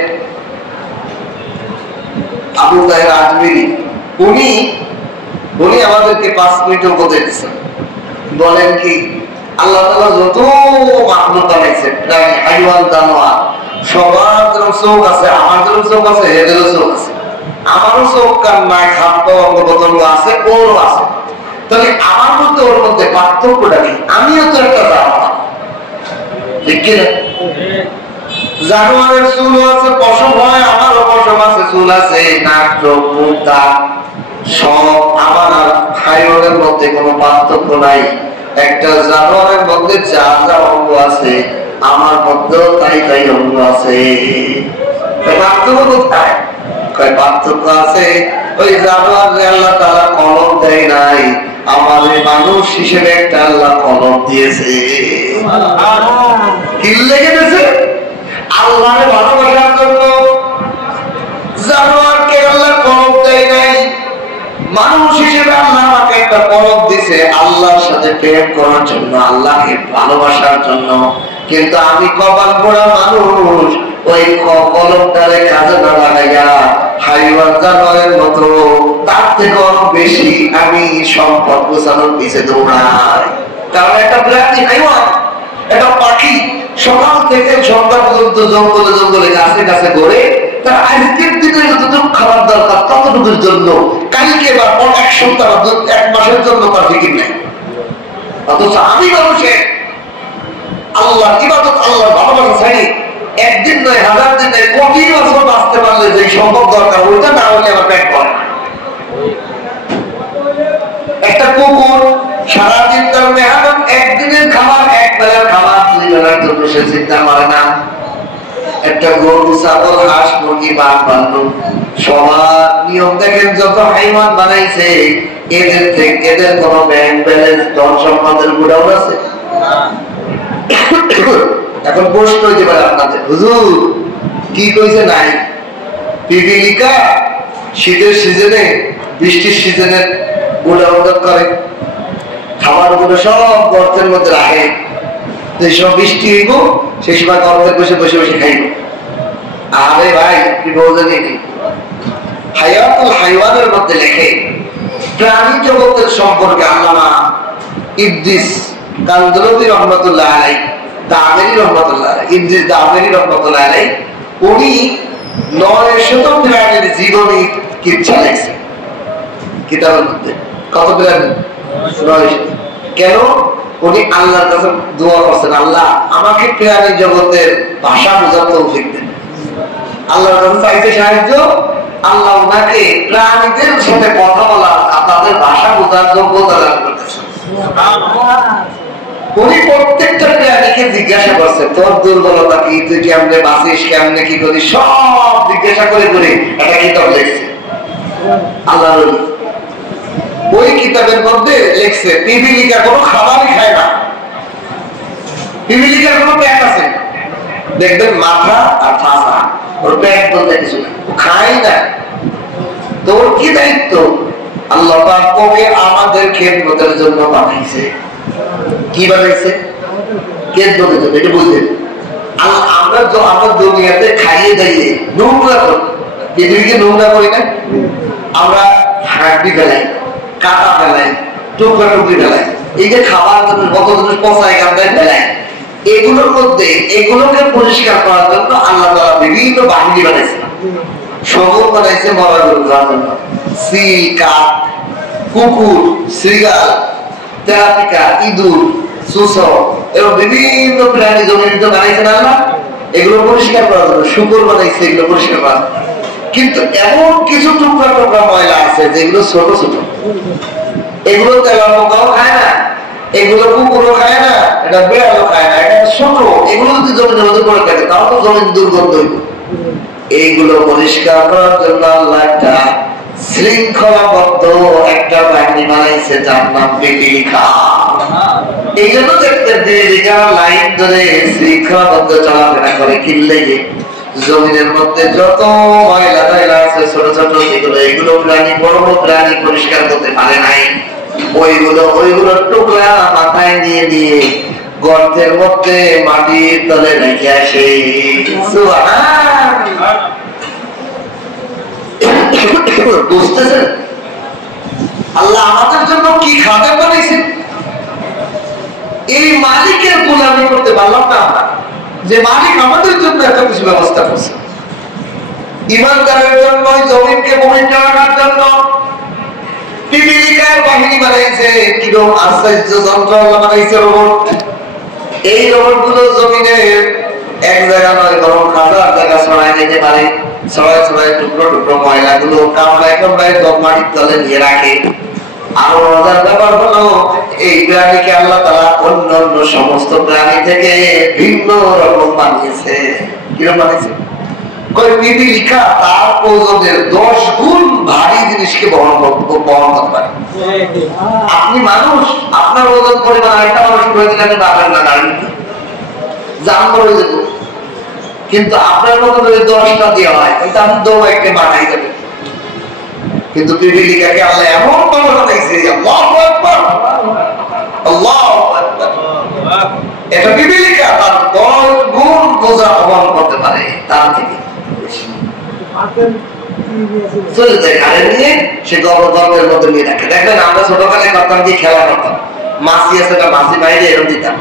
আজমিরি, উনি আমাদেরকে 5 মিনিট উপদেশ দিচ্ছেন। বলেন কি, আল্লাহ তাআলা যত মাখলুক বানাইছে, প্রাণী, হাইওয়ান, জানোয়ার, সবার যেরকম চোখ আছে, আমার যেরকম চোখ আছে, এদেরও চোখ আছে। আমারও চোখ কান নাই, খাদ্য অঙ্গ প্রত্যঙ্গ আছে, ওরও আছে। তাহলে আমার মধ্যে ওর মধ্যে পার্থক্যটা কি? আমিও তো একটা জানোয়ার, ঠিক কিনা? জানোয়ারের চুল আছে, পশম হয়, আমারও পশম আছে, চুল আছে, নাক, চোখ, মুখ, দাঁত সব আমার। আর হাইওয়ানের মধ্যে কোনো পার্থক্য নাই। একটা জানোয়ারের মধ্যে যা যা অঙ্গ আছে, আমার মধ্যেও তাই তাই অঙ্গ আছে। পার্থক্য কোথায়? পার্থক্য আছে ওই জানোয়ারে আল্লাহ তাআলা কলম দেয় নাই, আমাদের মানুষ হিসেবে একটা আল্লাহ কলম দিয়েছে। কি লেগে গেছে? আল্লাহরে ভালোবাসার জন্য। জানোয়ারকে আল্লাহ কলম দেয় নাই, মানুষ হিসেবে আল্লাহ আমাকে একটা কলম দিছে আল্লাহর সাথে প্রেম করার জন্য, আল্লাহকে ভালোবাসার জন্য। কিন্তু আমি কপাল পোড়া মানুষ, ওই কলমটারে কাজে না লাগাইয়া হাইওয়ান জানোয়ারের মতো তার থেকে অনেক বেশি আমি সম্পদ গোছানোর পিছে দৌড়াই। কারণ একটা প্রাণী, হাইওয়ান, একটা পাখি সকাল থেকে সন্ধ্যা পর্যন্ত জঙ্গলে জঙ্গলে গাছে গাছে ঘুরে, তার আজকের দিনে যতটুকু খাবার দরকার ততটুকুর জন্য কালকে বা এক সপ্তাহ এক মাসের জন্য তার ফিকির নেই। অথচ আমি মানুষের আল্লাহ ইবাদত আল্লাহ ভালোবাসা ছাড়ি একদিন নয়, 1000 দিন নয়, কোটি বছর বাঁচতে পারলে যে সম্ভব দরকার ওইটা না হলে আমার পেট ভরে না। একটা কুকুর সারাদিন তার মেহনত, একদিনের খাবার এক বেলার খাবার 2 বেলার জন্য সে চিন্তা করে না। একটা গরু ছাগল হাঁস মুরগি বাঘ ভাল্লুক সবার নিয়ম দেখেন, যত হাইওয়ান বানাইছে এদের থেকে এদের কোন ব্যাংক ব্যালেন্স ধন সম্পদের গুড়াও আছে। এখন প্রশ্ন হইতে পারে আপনাদের, হুজুর কি কইছে নাই? পিপিলিকা শীতের সিজনে বৃষ্টির সিজনে গুড়াউড়া করে, খাবার গুলো সব গর্তের মধ্যে রাখে, সব বৃষ্টি হইব সেই সময় গর্তে বসে বসে বসে খাইব। আরে ভাই কি বলছেন নাকি? হায়াতুল হাইওয়ানের মধ্যে লেখে প্রাণী জগতের সম্পর্কে আল্লামা ইদ্রিস কান্দলবী রহমতুল্লাহ আলাইহি, দামেরি রহমতুল্লাহ আলাইহি, ইদ্রিস দামেরি রহমতুল্লাহ আলাইহি, উনি 900 প্রাণীর জীবনী কিচ্ছা লেখছেন কিতাবের মধ্যে। কত প্রাণী? 900। কেন? উনি আল্লাহর কাছে দোয়া করছেন, আল্লাহ আমাকে প্রাণী জগতের ভাষা বোঝার তৌফিক দেন। আল্লাহর কাছে চাইতে সাহায্য, আল্লাহ ওনাকে প্রাণীদের সাথে কথা বলার আপনাদের ভাষা বোঝার যোগ্যতা দান করতেছেন। উনি প্রত্যেকটা প্রাণীকে জিজ্ঞাসা করছেন তোর দুর্বলতা কি, তুই কেমনে বাঁচিস, কেমনে কি করিস, সব জিজ্ঞাসা করে করে একটা কিতাব লিখছে আল্লাহ। ওই কিতাবের মধ্যে লিখছে পিপিলিকা কোনো খাবারই খায় না, পিপিলিকার কোনো পেট আছে দেখবেন মাথা আর ঠাসা, ওর পেট বলতে কিছু না, খায় না। তোর কি দায়িত্ব? আল্লাহ পাক ওকে আমাদের খেদমতের জন্য বানাইছে। কি বানাইছে? খেদমতের জন্য। এটা বুঝলেন? আমরা দুনিয়াতে খাইয়ে দাইয়ে নোংরা করি, পৃথিবীকে নোংরা করি না? আমরা হাড্ডি ফেলাই, কাটা ফেলাই, টুকরা টুকরি ফেলাই, এই যে খাবার কত জিনিস পচায় গান্দায় ফেলাই, এগুলোর মধ্যে এগুলোকে পরিষ্কার করার জন্য আল্লাহ তাআলা বিভিন্ন বাহিনী বানাইছে। শহর বানাইছে মরা গরু খাওয়ার জন্য, সিল, কাক, কুকুর, শৃগাল, তেলাপিকা, ইঁদুর, সুসো এবং বিভিন্ন প্রাণী জমিতে বানাইছেন আল্লাহ এগুলো পরিষ্কার করার জন্য। শুকর বানাইছে এগুলো পরিষ্কার করার জন্য। কিন্তু এমন কিছু টুকরা টুকরা ময়লা আছে যেগুলো ছোট ছোট, এগুলো তেলাপোকাও খায় না, এগুলো কুকুরও খায় না, এটা বেড়ালও খায় না, এটা ছোট। এগুলো যদি জমির মধ্যে পড়ে থাকে তাহলে তো জমির দুর্গন্ধ হইব। এইগুলো পরিষ্কার করার জন্য আল্লাহ একটা শৃঙ্খলাবদ্ধ একটা বাহিনী বানাইছে যার নাম পিপিলিকা। এই জন্য দেখতে পিপিলিকা লাইন ধরে শৃঙ্খলাবদ্ধ চলাফেরা করে। কিনলে জমিনের মধ্যে যত ময়লা টয়লা আছে ছোট ছোট যেগুলো, এগুলো প্রাণী বড় বড় প্রাণী পরিষ্কার করতে পারে নাই, ওইগুলোর টুকরা মাথায় নিয়ে নিয়ে গর্তের মধ্যে মাটির তলে রেখে আসে। বুঝতেছেন আল্লাহ আমাদের জন্য কি খাতে বানাইছেন? এই মালিকের গোলামি করতে পারলাম না আমরা, যে মালিক আমাদের জন্য এত কিছু ব্যবস্থা করছে। ইমানদারের জন্য, জমিনকে পবিত্র রাখার জন্য পিপিলিকার বাহিনী বানাইছে। কিরকম আশ্চর্য যন্ত্র বানাইছে রোবট। এই রোবট গুলো জমিনে এক জায়গা নয় বরং 1000 জায়গা ছড়াই দিতে পারে। ছড়াই ছড়াই টুকরো টুকরো ময়লা গুলো কামড়ায় কামড়ায় সব মাটির তলে নিয়ে রাখে। আরো মজার ব্যাপার হলো এই প্রাণীকে আল্লাহ তাআলা অন্য অন্য সমস্ত প্রাণী থেকে ভিন্ন রকম বানিয়েছে। কিরকম বানিয়েছে? পিপিলিকা তার ওজনের 10 গুণ ভারী জিনিসকে বহন করতে পারে। আপনি মানুষ, আপনার ওজন পরিমাণ একটা মানুষ করে দিলে আপনি পাবেন না, জানবো হয়ে যেত। কিন্তু আপনার মতো যদি 10টা দেওয়া হয় তাহলে আপনি দৌড়াইতে বানাই যাবেন। কিন্তু পিপিলিকাকে আল্লাহ এমন ভাবে বানাইছে, আল্লাহু আকবার, আল্লাহু আকবার। এটা পিপিলিকা তার 10 গুণ বোঝা বহন করতে পারে তার থেকে। চলে যায় ঘাড়ে নিয়ে, সে গর্বের মধ্যে নিয়ে রাখে। দেখবেন আমরা ছোটকালে করতাম কি, খেলা করতাম, মাছি আছে না, মাছি বাইরে এরকম দিতাম,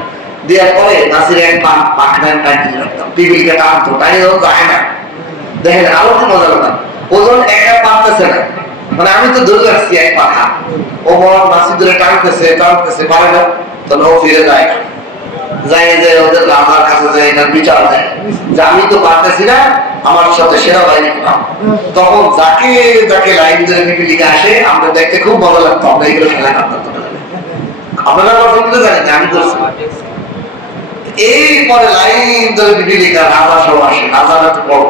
দেওয়ার পরে মাছির এক পাখনায় টাইনে রাখতাম, পিপিলিকা টানতো, টাইনে যায় না। দেখেন আরো কি মজা লাগতাম। ওজন 1 টানছে না, মানে আমি তো ধরে রাখছি এক পাখা, ও মহান মাসি ধরে টানতেছে টানতেছে পারে না, তখন ও ফিরে যায় যাই যে ওদের আমার কাছে যায় এটার বিচার দেয় যে আমি তো পারতেছি না, আমার সাথে সেনাবাহিনী পাঠাও। তখন যাকে যাকে লাইন ধরে পিপিলিকা আসে আমরা দেখতে খুব ভালো লাগতো, আমরা এগুলো খেলা করতাম। আপনারা কিন্তু জানেন আমি করছি। এরপরে লাইন ধরে পিপিলিকা রাজা সহ আসে, রাজারা তো বড়,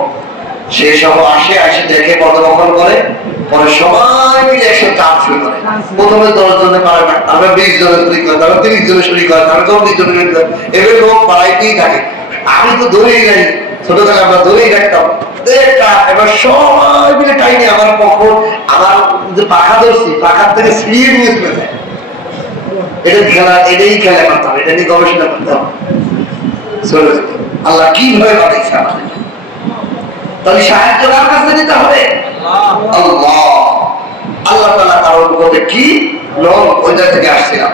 সে সহ আসে, আসে দেখে পদদখল করে, পরে সবাই মিলে একশো চাপ শুরু করে। প্রথমে 10 জনে পারে না, তারপরে 20 জনে শরীর করে, তারপরে 30 জনে শরীর করে, তারপরে 40 জনে শরীর করে, এভাবে লোক বাড়াইতেই থাকে। আমি তো ধরেই যাই, ছোটবেলা আমরা ধরেই রাখতাম, এবার সবাই মিলে টাইনে আমার পক্ষ, আমার যে পাখা ধরছি পাখার থেকে ছিঁড়িয়ে নিয়ে চলে যায়। এটা খেলা, এটাই খেলা করতাম, এটা নিয়ে গবেষণা করতাম। আল্লাহ কিভাবে বানাইছে আমাদের, তাহলে সাহায্য কার কাছে নিতে হবে? আল্লাহ। আল্লাহ তাআলা কারণ বলে কি লোক ওইটা থেকে আসছিলাম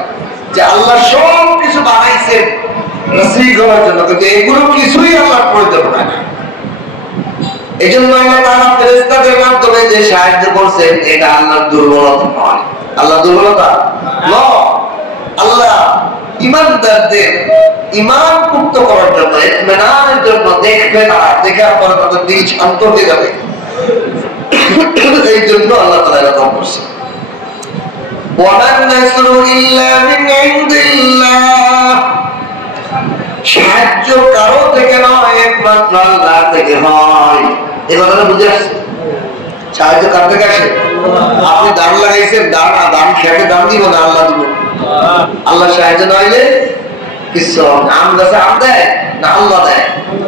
যে আল্লাহ সব কিছু বানাইছেন নসিব করার জন্য, কিন্তু এগুলো কিছুই আল্লাহ প্রয়োজন হয় না। এই জন্য আল্লাহ তাআলা ফেরেশতাদের মাধ্যমে যে সাহায্য করছেন এটা আল্লাহর দুর্বলতা নয়। আল্লাহ দুর্বলতা নয়। আল্লাহ ইমানদারদের ঈমান মুক্ত করার জন্য, ইতমিনানের জন্য দেখবে না, দেখার পরে তাদের দিল শান্ত হয়ে যাবে, এই জন্য আল্লাহ তাআলা এরকম করছে। ওয়ামান নাসরু ইল্লা মিন ইনদিল্লাহ, সাহায্য কারো থেকে নয়, একমাত্র আল্লাহ থেকে হয়। এই কথাটা বুঝে আসছে? সাহায্য কার থেকে আসে? আপনি দান লাগাইছেন, দান খেতে দান দিব না, আল্লাহ দিব। আল্লাহ সাহায্য না হইলে কিছু আম গাছে আম দেয় না, আল্লাহ দেয়,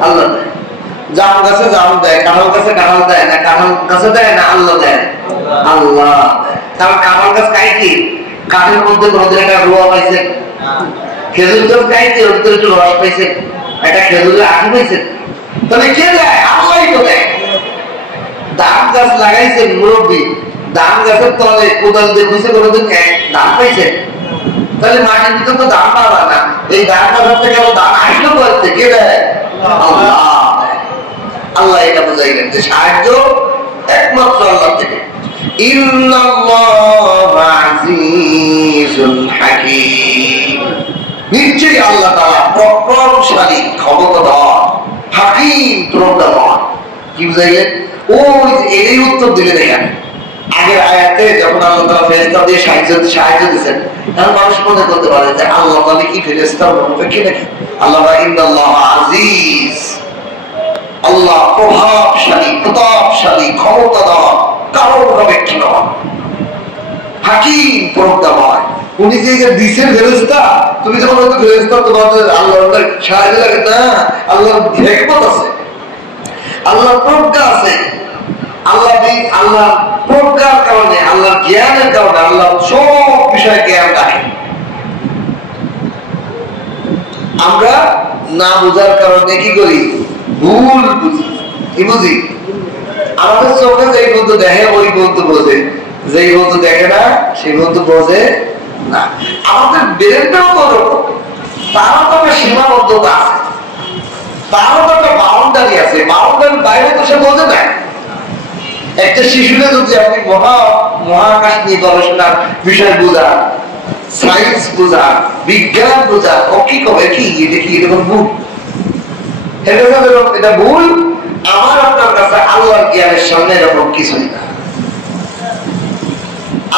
আল্লাহ দেয়। জাম গাছে জাম দেয়, কাঁঠাল গাছে কাঁঠাল দেয় না, কাঁঠাল গাছে দেয় না, আল্লাহ দেয়, আল্লাহ। কারণ কাঁঠাল গাছ খায় কি? কাঠের মধ্যে কোনদিন একটা রোয়া পাইছে, খেজুর গাছ খাইছে ওর ভিতরে একটু রস পাইছে, একটা খেজুরের আঠি পাইছে, তাহলে কে দেয়? আল্লাহই তো দেয়। ধান গাছ লাগাইছে মুরব্বী, ধান গাছের তলে কোদাল দিয়ে খুঁজে কোনোদিন ধান পাইছে? তাহলে মাটির ভিতরে তো ধান পাওয়া না, এই ধান গাছের থেকে ধান আসলো করতে কে দেয়? আল্লাহ। আল্লাহ এটা বোঝাইলেন যে সাহায্য একমাত্র আল্লাহ থেকে। ইন্নাল্লাহু আজিজুল হাকীম, নিশ্চয়ই আল্লাহ তাআলা প্রজ্ঞাশালী, ক্ষমতাধর, হাকীম, প্রজ্ঞাময়। কি বুঝাইলেন? ওই এই উত্তর দিলে দেখেন আগের আয়াতে যখন আল্লাহ তাআলা ফেরেশতা দিয়ে সাহায্য দিয়েছেন, তখন মানুষ মনে করতে পারে যে আল্লাহ তাআলা কি ফেরেশতার মুখাপেক্ষী নাকি? আল্লাহ ইন্নাল্লাহু আজিজ, আল্লাহ প্রভাবশালী, প্রতাপশালী, ক্ষমতাধর, কারোর মুখাপেক্ষী নয়, হাকীম, প্রজ্ঞাময়। উনি যে দিছেন ফেরেশতা, তুমি যখন হয়তো ফেরেশতা তোমাদের আল্লাহর সাহায্য লাগে না, আল্লাহর হিকমত আছে, আল্লাহর প্রজ্ঞা আছে। আল্লাহ প্রজ্ঞার কারণে, আল্লাহর জ্ঞানের কারণে আল্লাহ সব বিষয়ে জ্ঞান রাখেন। আমরা না বোঝার কারণে কি করি? ভুল বুঝি। কি বুঝি? আমাদের চোখে যেই বন্ধু দেখে ওই বন্ধু বোঝে, যেই বন্ধু দেখে না সেই বন্ধু বোঝে না। আমাদের ব্রেনটাও তো ওরকম, তারও তো একটা সীমাবদ্ধতা আছে, তারও তো একটা বাউন্ডারি আছে, বাউন্ডারির বাইরে তো সে বোঝে না। একটা শিশুকে যদি আপনি মহাকাশ নিয়ে গবেষণার বিষয় বোঝান, সায়েন্স বোঝান, বিজ্ঞান বোঝান, ও কি কবে কি এটা কি এরকম ভুল, এটা ভুল। আমার আপনার কাছে আল্লাহর জ্ঞানের সামনে এরকম কিছুই না।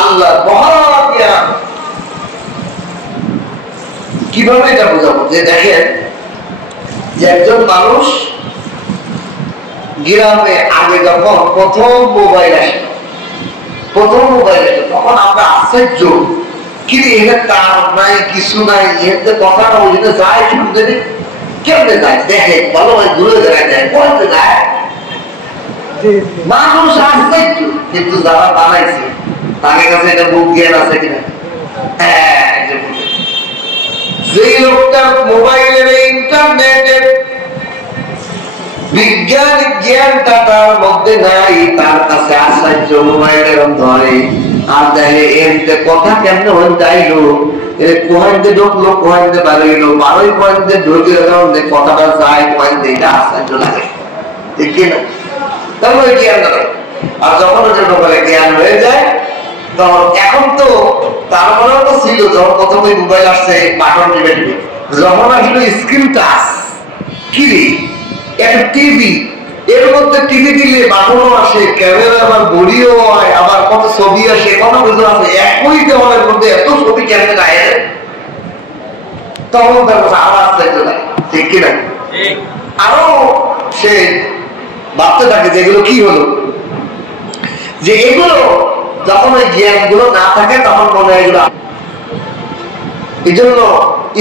আল্লাহ মহাজ্ঞান। কিভাবে এটা বোঝাবো? যে দেখেন যে একজন মানুষ গ্রামে আগে যখন প্রথম মোবাইল আসে, তখন আমরা আশ্চর্য, কিন্তু এখানে তার নাই, কিছু নাই, এতে কথা না বলতে যায়, শুনতে কেমনে যায় দেখে, ভালো হয় ঘুরে বেড়ায় যায়, বলতে যায় মানুষ আশ্চর্য। কিন্তু যারা বানাইছে তাদের কাছে এটা বুক জ্ঞান আছে কিনা? যে লোকটা মোবাইলের, ইন্টারনেটের বিজ্ঞানিক জ্ঞানটা তার মধ্যে নাই, তার কাছে আশ্চর্য মোবাইলের ধরে আর দেখে এমতে কথা কেমনে হয়ে যাইলো, কোহাইতে ঢুকলো, কোহাইতে বাড়িলো, বারোই কোহাইতে ঢুকে কথাটা যায়, কোহাইতে, এটা আশ্চর্য লাগে। ঠিক না? তাহলে ওই জ্ঞান আর যখন ওজন বলে জ্ঞান হয়ে যায় তখন, এখন তো তারপরেও তো ছিল যখন প্রথমে মোবাইল আসছে বাটন টিপে, যখন আসলে স্ক্রিন টাচ, কি রে একটা টিভি, এর মধ্যে টিভি দিলে বাটনও আসে, ক্যামেরা আবার বড়িও হয়, আবার কত ছবি আসে, কত কিছু আছে, একই দেওয়ালের মধ্যে এত ছবি কেমনে যায়, তখন তার আওয়াজ চাইতে লাগে, ঠিক কিনা? আরো সে ভাবতে থাকে যে এগুলো কি হলো, যে এগুলো যখন ওই জ্ঞান গুলো না থাকে তখন মনে হয় এগুলো, এই জন্য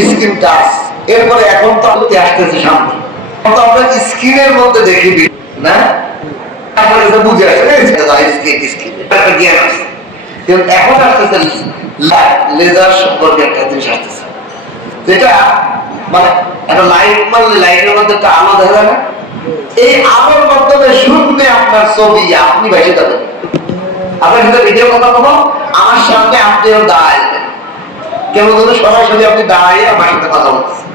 স্ক্রিন টাচ। এরপরে এখন তো আমি আসতেছে সামনে, আমরা স্ক্রিনের মধ্যে দেখি না, বুঝে আসে একটা জ্ঞান আছে, কিন্তু এখন আসতেছে লেজার সম্পর্কে একটা জিনিস আসতেছে, যেটা মানে একটা লাইট মারলে লাইটের মধ্যে একটা আলো দেখা যায় না, এই আলোর মাধ্যমে শুনবে আপনার ছবি, আপনি বেঁচে যাবেন। আপনার সাথে ভিডিও কথা বলবো, আমার সামনে আপনিও দাঁড়ায়, কেমন ধরো সরাসরি আপনি দাঁড়িয়ে আমার সাথে কথা বলতেছেন,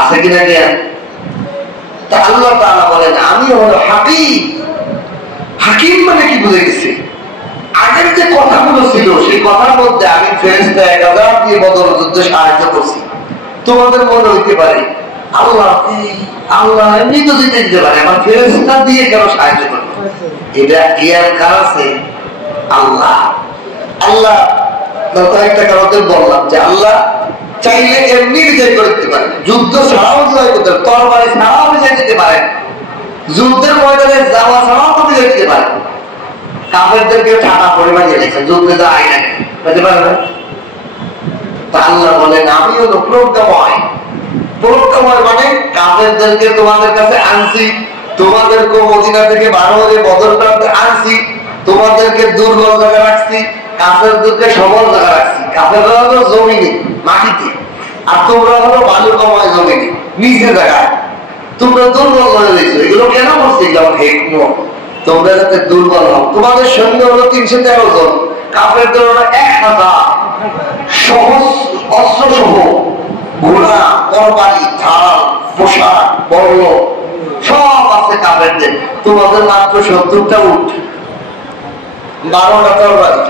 আছে কিনা জ্ঞান? তা আল্লাহ তাআলা বলেন আমি হলো হাকিম। হাকিম মানে কি বুঝে গেছি? আগের যে কথাগুলো ছিল সেই কথার মধ্যে আমি ফেরেশতা 1000 দিয়ে বদর যুদ্ধে সাহায্য করছি। তোমাদের মনে হইতে পারে আল্লাহ আল্লাহ এমনি তো দিতে পারে, আমার ফেরেশতা দিয়ে কেন সাহায্য করবে? এটা জ্ঞান কার আছে? আল্লাহ। আল্লাহ একটা কারণে বললাম যে আল্লাহ চাইলে এমনি বিজয় করে দিতে পারেন, যুদ্ধ ছাড়াও জয় করতে পারেন, তরবারি ছাড়াও বিজয় দিতে পারেন, যুদ্ধের ময়দানে যাওয়া ছাড়াও তো বিজয় দিতে পারেন। কাফেরদেরকে ঠাটা পরিমাণ দিয়েছেন, যুদ্ধে যায় না, বুঝতে পারবেন? আল্লাহ বলেন আমি হলো প্রজ্ঞাময়। প্রজ্ঞাময় মানে কাফেরদেরকে তোমাদের কাছে আনছি, তোমাদেরকে মদিনা থেকে 12 হয়ে বদর প্রান্তে আনছি, তোমাদেরকে দুর্বল জায়গা রাখছি, কাফেরদেরকে সবল জায়গা রাখছি। কাফেররা হলো জমিনে মাটিতে, আর তোমরা হলো বালুকাময় জমিনে নিচে জায়গায়, তোমরা দুর্বল হয়ে গেছো। এগুলো কেন করছি? যেমন হিকমত, তোমরা যাতে দুর্বল হও। তোমাদের সৈন্য হলো 313 জন, কাফেরদের হলো 1000, সহজ অস্ত্র সহ, ঘোড়া, তরবারি, ঢাল, পোশাক, বর্ণ সব আছে কাফেরদের। তোমাদের মাত্র 70টা উট, 12টা তরবারি,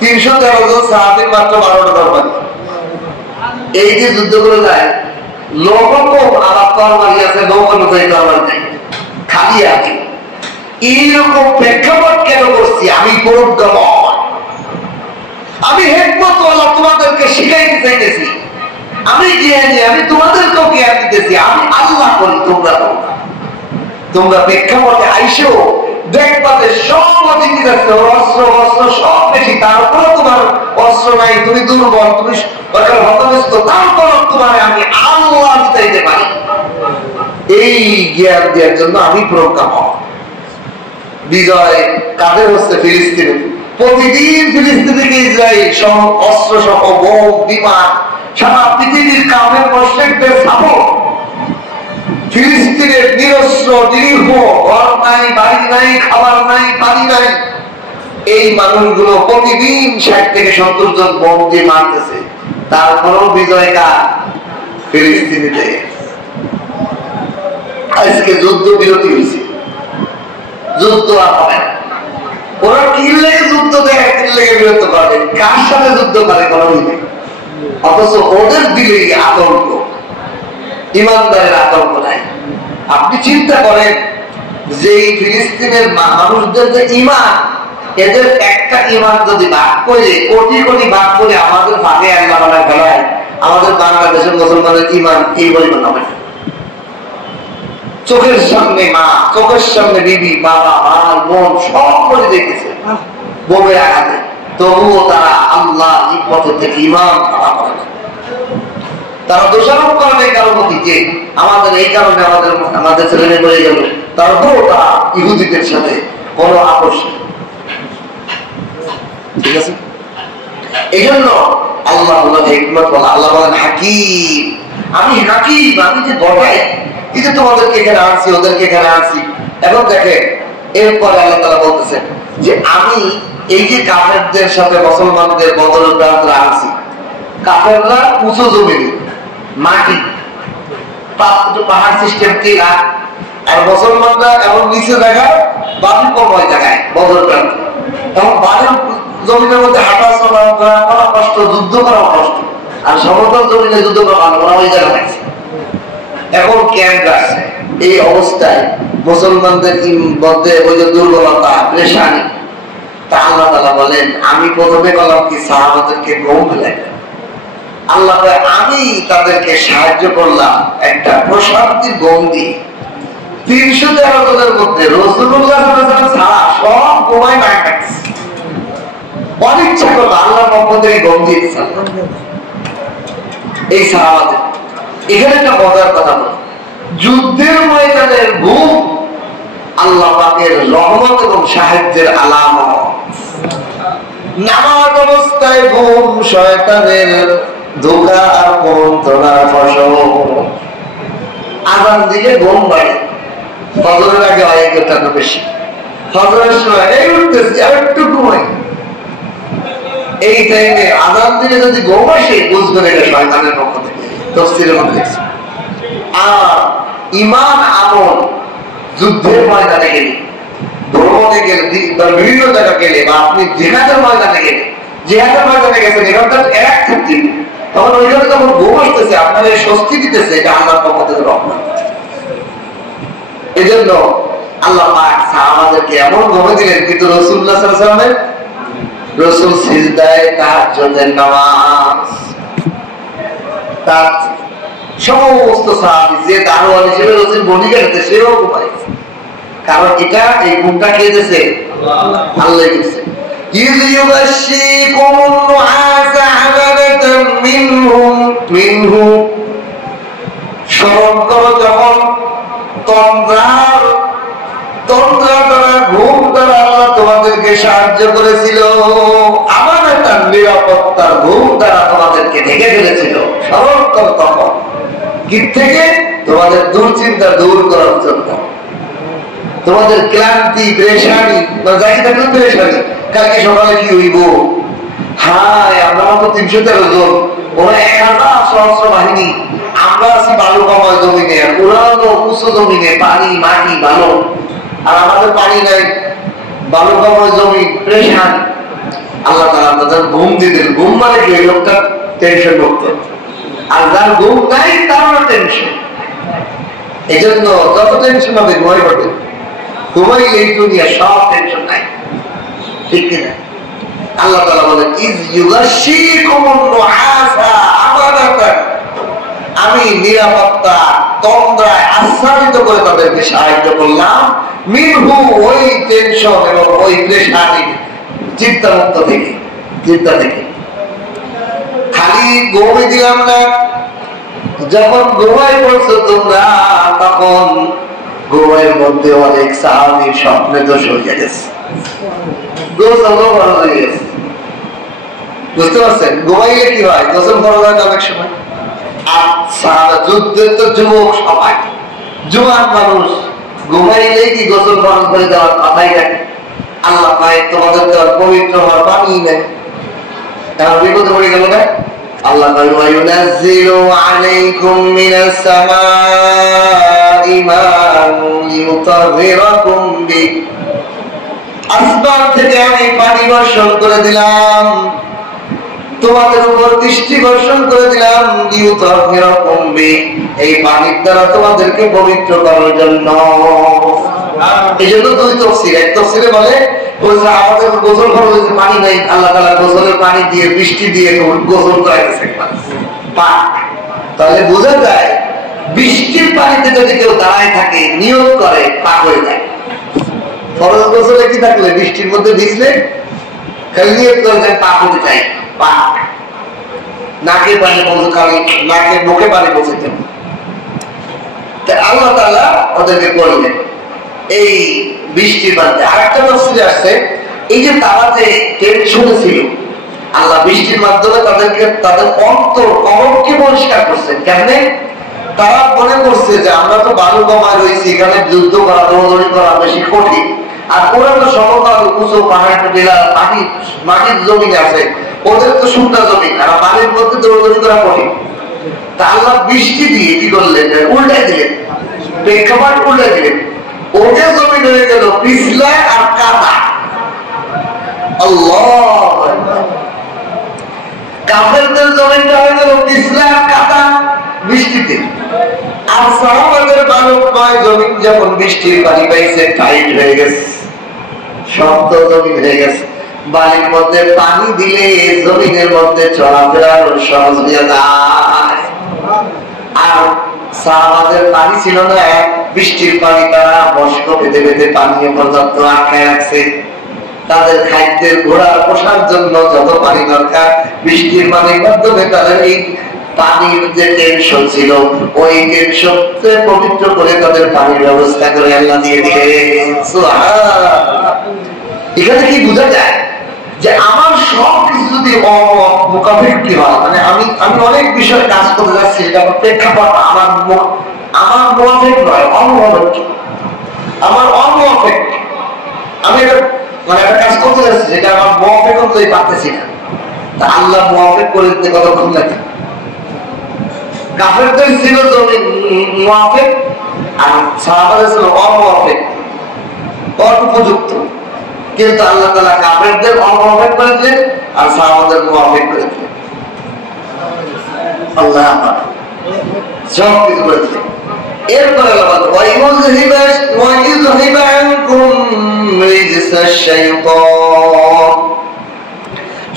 313 জন সাহাবীর মাত্র 12টা তরবারি। এই যে যুদ্ধগুলো যায়, লোক কম, আবার তরবারি আছে, লোক অনুযায়ী তরবারি নেই, খালি আছে। এইরকম প্রেক্ষাপট কেন করছি? আমি প্রজ্ঞাময়, আমি হিকমতওয়ালা, তোমাদেরকে শিখাইতে চাইতেছি, আমি জ্ঞানী, আমি তোমাদেরকেও জ্ঞান দিতেছি, আমি আল্লাহ করি, তোমরা তোমরা তোমরা প্রেক্ষাপটে আইসো দেখবা যে সব অতিথি যাচ্ছে, অস্ত্র অস্ত্র সব বেশি, তারপরে তোমার অস্ত্র নাই, তুমি দুর্বল, তুমি হতব্যস্ত, তারপরে তোমার আমি আল্লাহ দিতে পারি। এই জ্ঞান দেওয়ার জন্য আমি প্রজ্ঞাময়। বিজয় কাদের হচ্ছে? ফিলিস্তিনে। প্রতিদিন ফিলিস্তিন থেকে ইসরায়েল সব অস্ত্র সহ বোম, বিমান, সারা পৃথিবীর কাফের মুশরিকদের সাপোর্ট। ফিলিস্তিনের নিরস্ত্র নিরীহ, ঘর নাই, বাড়ি নাই, খাবার নাই, পানি নাই, এই মানুষগুলো প্রতিদিন 60 থেকে 70 জন বোম দিয়ে মারতেছে, তারপরেও বিজয় কার? ফিলিস্তিনিতে। আজকে যুদ্ধ বিরতি হয়েছে, যুদ্ধ আর হবে না। ওরা কি লেগে যুদ্ধ দেয়, কি লেগে বিরত করবে, কার সাথে যুদ্ধ করে কোনো দিকে, অথচ ওদের দিলে আতঙ্ক, ইমানদারের আতঙ্ক নাই। আপনি চিন্তা করেন যে ফিলিস্তিনের মানুষদের যে ইমান, এদের একটা ইমান যদি ভাগ করে, কোটি কোটি ভাগ করে আমাদের ভাগে আল্লাহ ফেলায়, আমাদের বাংলাদেশের মুসলমানের ইমান এই পরিমাণ হবে। চোখের সামনে মা, চোখের সামনে বিবি, বাবা, ভাই, বোন সব করে দেখেছে বোমের আঘাতে, তবুও তারা আল্লাহ পথে থেকে ইমান তারা করে না। তারা দোষারোপ করেন এই কারণ যে আমাদের এই কারণে আমাদের ছেলে মেয়ে মরে গেল, তারপরও তারা ইহুদিদের সাথে কোনো আপোষ নেই। ঠিক আছে? এই জন্য আল্লাহ বলেন হিকমত বলা, আল্লাহ বলেন হাকিম। আমি হাকিম, আমি যে বড়াই, এই যে তোমাদেরকে এখানে আনছি, ওদেরকে এখানে আনছি। এখন দেখেন এরপরে আল্লাহ তাআলা বলতেছেন যে আমি এই যে কাফেরদের সাথে মুসলমানদের বদল প্রান্তরে আনছি। কাফেররা উঁচু জমিনে, মাটি, পাহাড় সিস্টেম টিলা, আর মুসলমানরা এমন নিচে জায়গায় বাড়ি কম হয় জায়গায় বদল প্রান্ত, তখন বাড়ির জমিনের মধ্যে হাঁটা চলা করা কষ্ট, যুদ্ধ করা কষ্ট, আর সমতল জমিনে যুদ্ধ করা ভালো, ওরা ওই জায়গা পাইছে। এখন ক্যাম্প আসছে, এই অবস্থায় মুসলমানদের মধ্যে ওই যে দুর্বলতা, পেরেশানি, তা আল্লাহ তাআলা বলেন আমি প্রথমে বললাম কি সাহাবাদেরকে ঘুম ফেলাই, আল্লাহ আমি তাদেরকে সাহায্য করলাম একটা প্রশান্তির ঘুম দিয়ে। 313 জনের মধ্যে রাসূলুল্লাহ সাল্লাল্লাহু আলাইহি ওয়াসাল্লাম ছাড়া সব ঘুমায় না কাটছে, অনিচ্ছা করলো আল্লাহ মোহাম্মদের ঘুম দিয়েছে এই সাহাবাদের। এখানে একটা মজার কথা বল, যুদ্ধের ময়দানের ঘুম আল্লাহ পাকের রহমত এবং সাহায্যের আলামত। নামাজ অবস্থায় ঘুম শয়তানের ধোঁকা আর কুমন্ত্রণার ফসল। আযান দিলে ঘুম বাড়ে, ফজরের আগে হয় 1 বেশি, ফজরের সময় এই উঠতেছি আর একটু ঘুমাই, এই টাইমে আযান দিলে যদি ঘুম আসে বুঝবেন এটা শয়তানের পক্ষ থেকে। তাফসীরের মধ্যে দেখছি। আর ঈমান আমল যুদ্ধের ময়দানে গেলে, ভ্রমণে গেলে, বিভিন্ন জায়গা গেলে, বা আপনি জিহাদের ময়দানে গেলে, জিহাদের ময়দানে গেছেন এখানকার এক থাকতে, তখন ওইখানে যখন ঘুম আসতেছে আপনার এই স্বস্তি দিতেছে, এটা আল্লাহর পক্ষ থেকে রহমত। এই জন্য আল্লাহ পাক সাহাবাদেরকে এমন ঘুমে দিলেন, কিন্তু রাসূলুল্লাহ সাল্লাল্লাহু আলাইহি ওয়াসাল্লামের রাসূল সিজদায় তাহাজ্জুদের নামাজ, তার সমস্ত সাহাবী যে দারোয়ান হিসেবে রাসূল বডিগার্ড সেও ঘুমাইছে, কারণ এটা এই ঘুমটা কে দিয়েছে? আল্লাহ দিয়েছে। স্মরণ করো যখন তন্দ্রা দ্বারা ঘুম দ্বারা আল্লাহ তোমাদেরকে সাহায্য করেছিল, আমার একটা নিরাপত্তার ঘুম দ্বারা তোমাদেরকে ঢেকে ফেলেছিল। স্মরণ করো তখন কি থেকে? তোমাদের দুশ্চিন্তা দূর করার জন্য, তোমাদের ক্লান্তি, পেরেশানি, যাই থাকলে পেরেশানি, কালকে সকালে কি হইব, হায় আমরা তো 313 জন, ওরা 1000 সহস্র বাহিনী, আমরা আছি বালুকাময় জমিনে, ওরা তো উঁচু জমিনে, পানি মাটি ভালো, আর আমাদের পানি নাই, বালুকাময় জমি, পেরেশান। আল্লাহ তাআলা আমাদের ঘুম দিলেন। ঘুম মানে কি? লোকটা টেনশন মুক্ত, আর যার ঘুম নাই তারও টেনশন। এই জন্য যত টেনশন হবে ঘুমাই পড়বে, ঘুমাই এই দুনিয়া সব টেনশন নাই, ঠিক কিনা? আল্লাহ তাআলা বলেন ইজ ইউগাশিকুমুন নুআসা আমানাতান, আমি নিরাপত্তা তন্দ্রায় আচ্ছাদিত করে তাদেরকে সাহায্য করলাম, মিনহু ওই টেনশন এবং ওই পেরেশানি, চিন্তামুক্ত থেকে, চিন্তা থেকে। খালি ঘুমিয়ে দিলাম না, যখন ঘুমাই পড়ছো তোমরা, তখন ঘুমের মধ্যে অনেক সাহাবীর স্বপ্নে দোষ হয়ে গেছে, গোসলও ফরজ হয়ে গেছে। বুঝতে পারছেন? ঘুমাইলে কি হয়? গোসল ফরজ হয় অনেক সময়। আচ্ছা, যুদ্ধের তো যুবক সবাই, জোয়ান মানুষ, ঘুমাইলেই কি গোসল ফরজ হয়ে যাওয়ার কথাই রাখে? আল্লাহ পায় তোমাদের তো পবিত্র হওয়ার পানি নেই, এখন বিপদে পড়ে গেল না? আল্লাহ ওয়ায়ুনাজ্জিলু আলাইকুম মিনাস সামাই মা'আন লিয়ুতাহহিরাকুম বি, আসমান থেকে আমি পানি বর্ষণ করে দিলাম, তোমাদের উপর দৃষ্টি বর্ষণ করে দিলাম, লিয়ুতাহহিরাকুম বি, এই পানির দ্বারা তোমাদেরকে পবিত্র করার জন্য। এই জন্য দুই তাফসীর, এক তাফসীরে বলে আমাদের গোসল করার জন্য পানি নাই, আল্লাহ তাআলা গোসলের পানি দিয়ে, বৃষ্টি দিয়ে গোসল করাইছে। তাহলে বোঝা যায় বৃষ্টির পানিতে যদি কেউ দাঁড়ায় থাকে, নিয়ত করে, পাক হয়ে যায়। ফরজ গোসলে কি থাকলে বৃষ্টির মধ্যে ভিজলে খালি নিয়ত করে যায় পাক হতে চাই, পাক। নাকে পানি পৌঁছে, খালি নাকে মুখে পানি পৌঁছাতে, আল্লাহ তাআলা ওদেরকে করলেন এই বৃষ্টির পানিতে। আরেকটা তাফসীরে আসছে, এই যে তারা যে টেনশনে ছিল, আল্লাহ বৃষ্টির মাধ্যমে তাদেরকে, তাদের অন্তর কলমকে পরিষ্কার করছেন। কেমনে? তারা মনে করছে যে আমরা তো বালুকাময় রয়েছি, এখানে যুদ্ধ করা, দৌড়দৌড়ি করা বেশি কঠিন, আর ওরা তো সমতল উঁচু পাহাড় টিলা, মাটির জমিনে আছে, ওদের তো শুকনা জমি, আর পানির মধ্যে দৌড়দৌড়ি করা কঠিন। তা আল্লাহ বৃষ্টি দিয়ে কি করলেন? উল্টাই দিলেন, প্রেক্ষাপট উল্টাই দিলেন। ওদের জমিন জমিন হয়ে গেল পিছলা আর কাদা। আল্লাহ, কাফেরদের জমিনটা হয়ে গেল পিছলা আর কাদা বৃষ্টিতে। আর সাহাবাদের বালকময় জমিন যখন বৃষ্টির পানি পাইছে টাইট হয়ে গেছে, শক্ত জমিন হয়ে গেছে। বাড়ির মধ্যে পানি দিলে জমিনের মধ্যে চলাফেরা সহজ হয়ে যায়। আর সাহাবাদের পানি ছিল না, বৃষ্টির পানি তারা বস্ক পেতে পেতে পানি পর্যাপ্ত আটকায় রাখছে। তাদের খাদ্যের ঘোড়ার পোষার জন্য যত পানি দরকার বৃষ্টির পানির মাধ্যমে তাদের এই পানির যে টেনশন ছিল ওই টেনশনকে পবিত্র করে তাদের পানির ব্যবস্থা করে আল্লাহ দিয়ে দিয়ে। এখানে কি বোঝা যায় যে আমার সব কিছু যদি মোকাবিলা হয়, মানে আমি অনেক বিষয়ে কাজ করতে যাচ্ছি, সেটা আমার প্রেক্ষাপট আমার মোয়াফেক নয়, অমোহাফেক, আমার অমোহাফেক। আমি মানে একটা কাজ করতে যাচ্ছি যেটা আমার মোয়াফেক করতেই পারতেছি না, তা আল্লাহ মোয়াফেক করে দিতে কতক্ষণ লাগে? কাফেরদের ছিল মোয়াফেক আর সাহাবাদের ছিল অমোয়াফেক, অনুপযুক্ত। কিন্তু আল্লাহ তাআলা কাফেরদের অমোয়াফেক করে দিলেন আর সাহাবাদের মোয়াফেক করে দিলেন। আল্লাহ সব কিছু করে দিলেন। এরপরে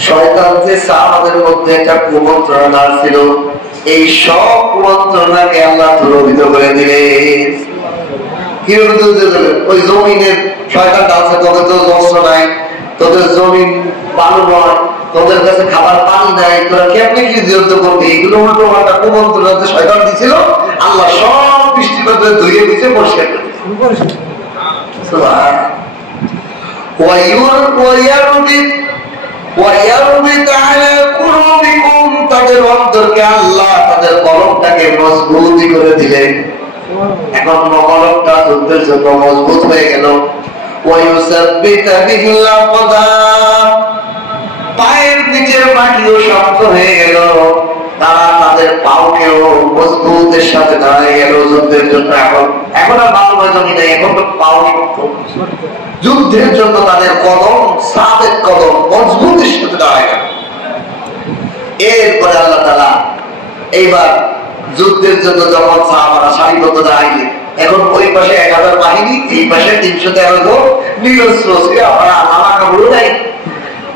শয়তান যে সাহাবাদের মধ্যে একটা কুমন্ত্রণা ছিল, এই সব কুমন্ত্রণাকে আল্লাহ দূরীভূত করে দিলেন। ওই জমিনের শয়তান আছে, তোদের তো বস্ত্র নাই, তোদের জমিন বালু নয়, তোদের কাছে খাবার পানি নাই, তোরা কেমনে কি যুদ্ধ করবি? এগুলো উল্টো পাল্টা কুমন্ত্রণা যে শয়তান দিছিল, আল্লাহ সব বৃষ্টিপাত ধুয়ে দিচ্ছে, পরিষ্কার করে তাদের অন্তরকে আল্লাহ তাদের কলমটাকে মজবুত করে দিলেন। এখন কলমটা যুদ্ধের জন্য মজবুত হয়ে গেল। পায়ের নিচের মাটিও শক্ত হয়ে গেল, তারা তাদের পাওকেও মজবুতের সাথে দাঁড়িয়ে গেল যুদ্ধের জন্য। এখন আর বাংলা জমি নেই, এখন তো পাও শক্ত। যুদ্ধের জন্য তাদের কদম, সাবেক কদম মজবুতের সাথে দাঁড়ায় গেল। এরপরে আল্লাহ তাআলা এইবার যুদ্ধের জন্য যখন সাহাবারা সারিবদ্ধ দাঁড়াইলেন, এখন ওই পাশে 1000 বাহিনী, এই পাশে 313 লোক নিরস্ত্র। আমার কাপড়ও নাই,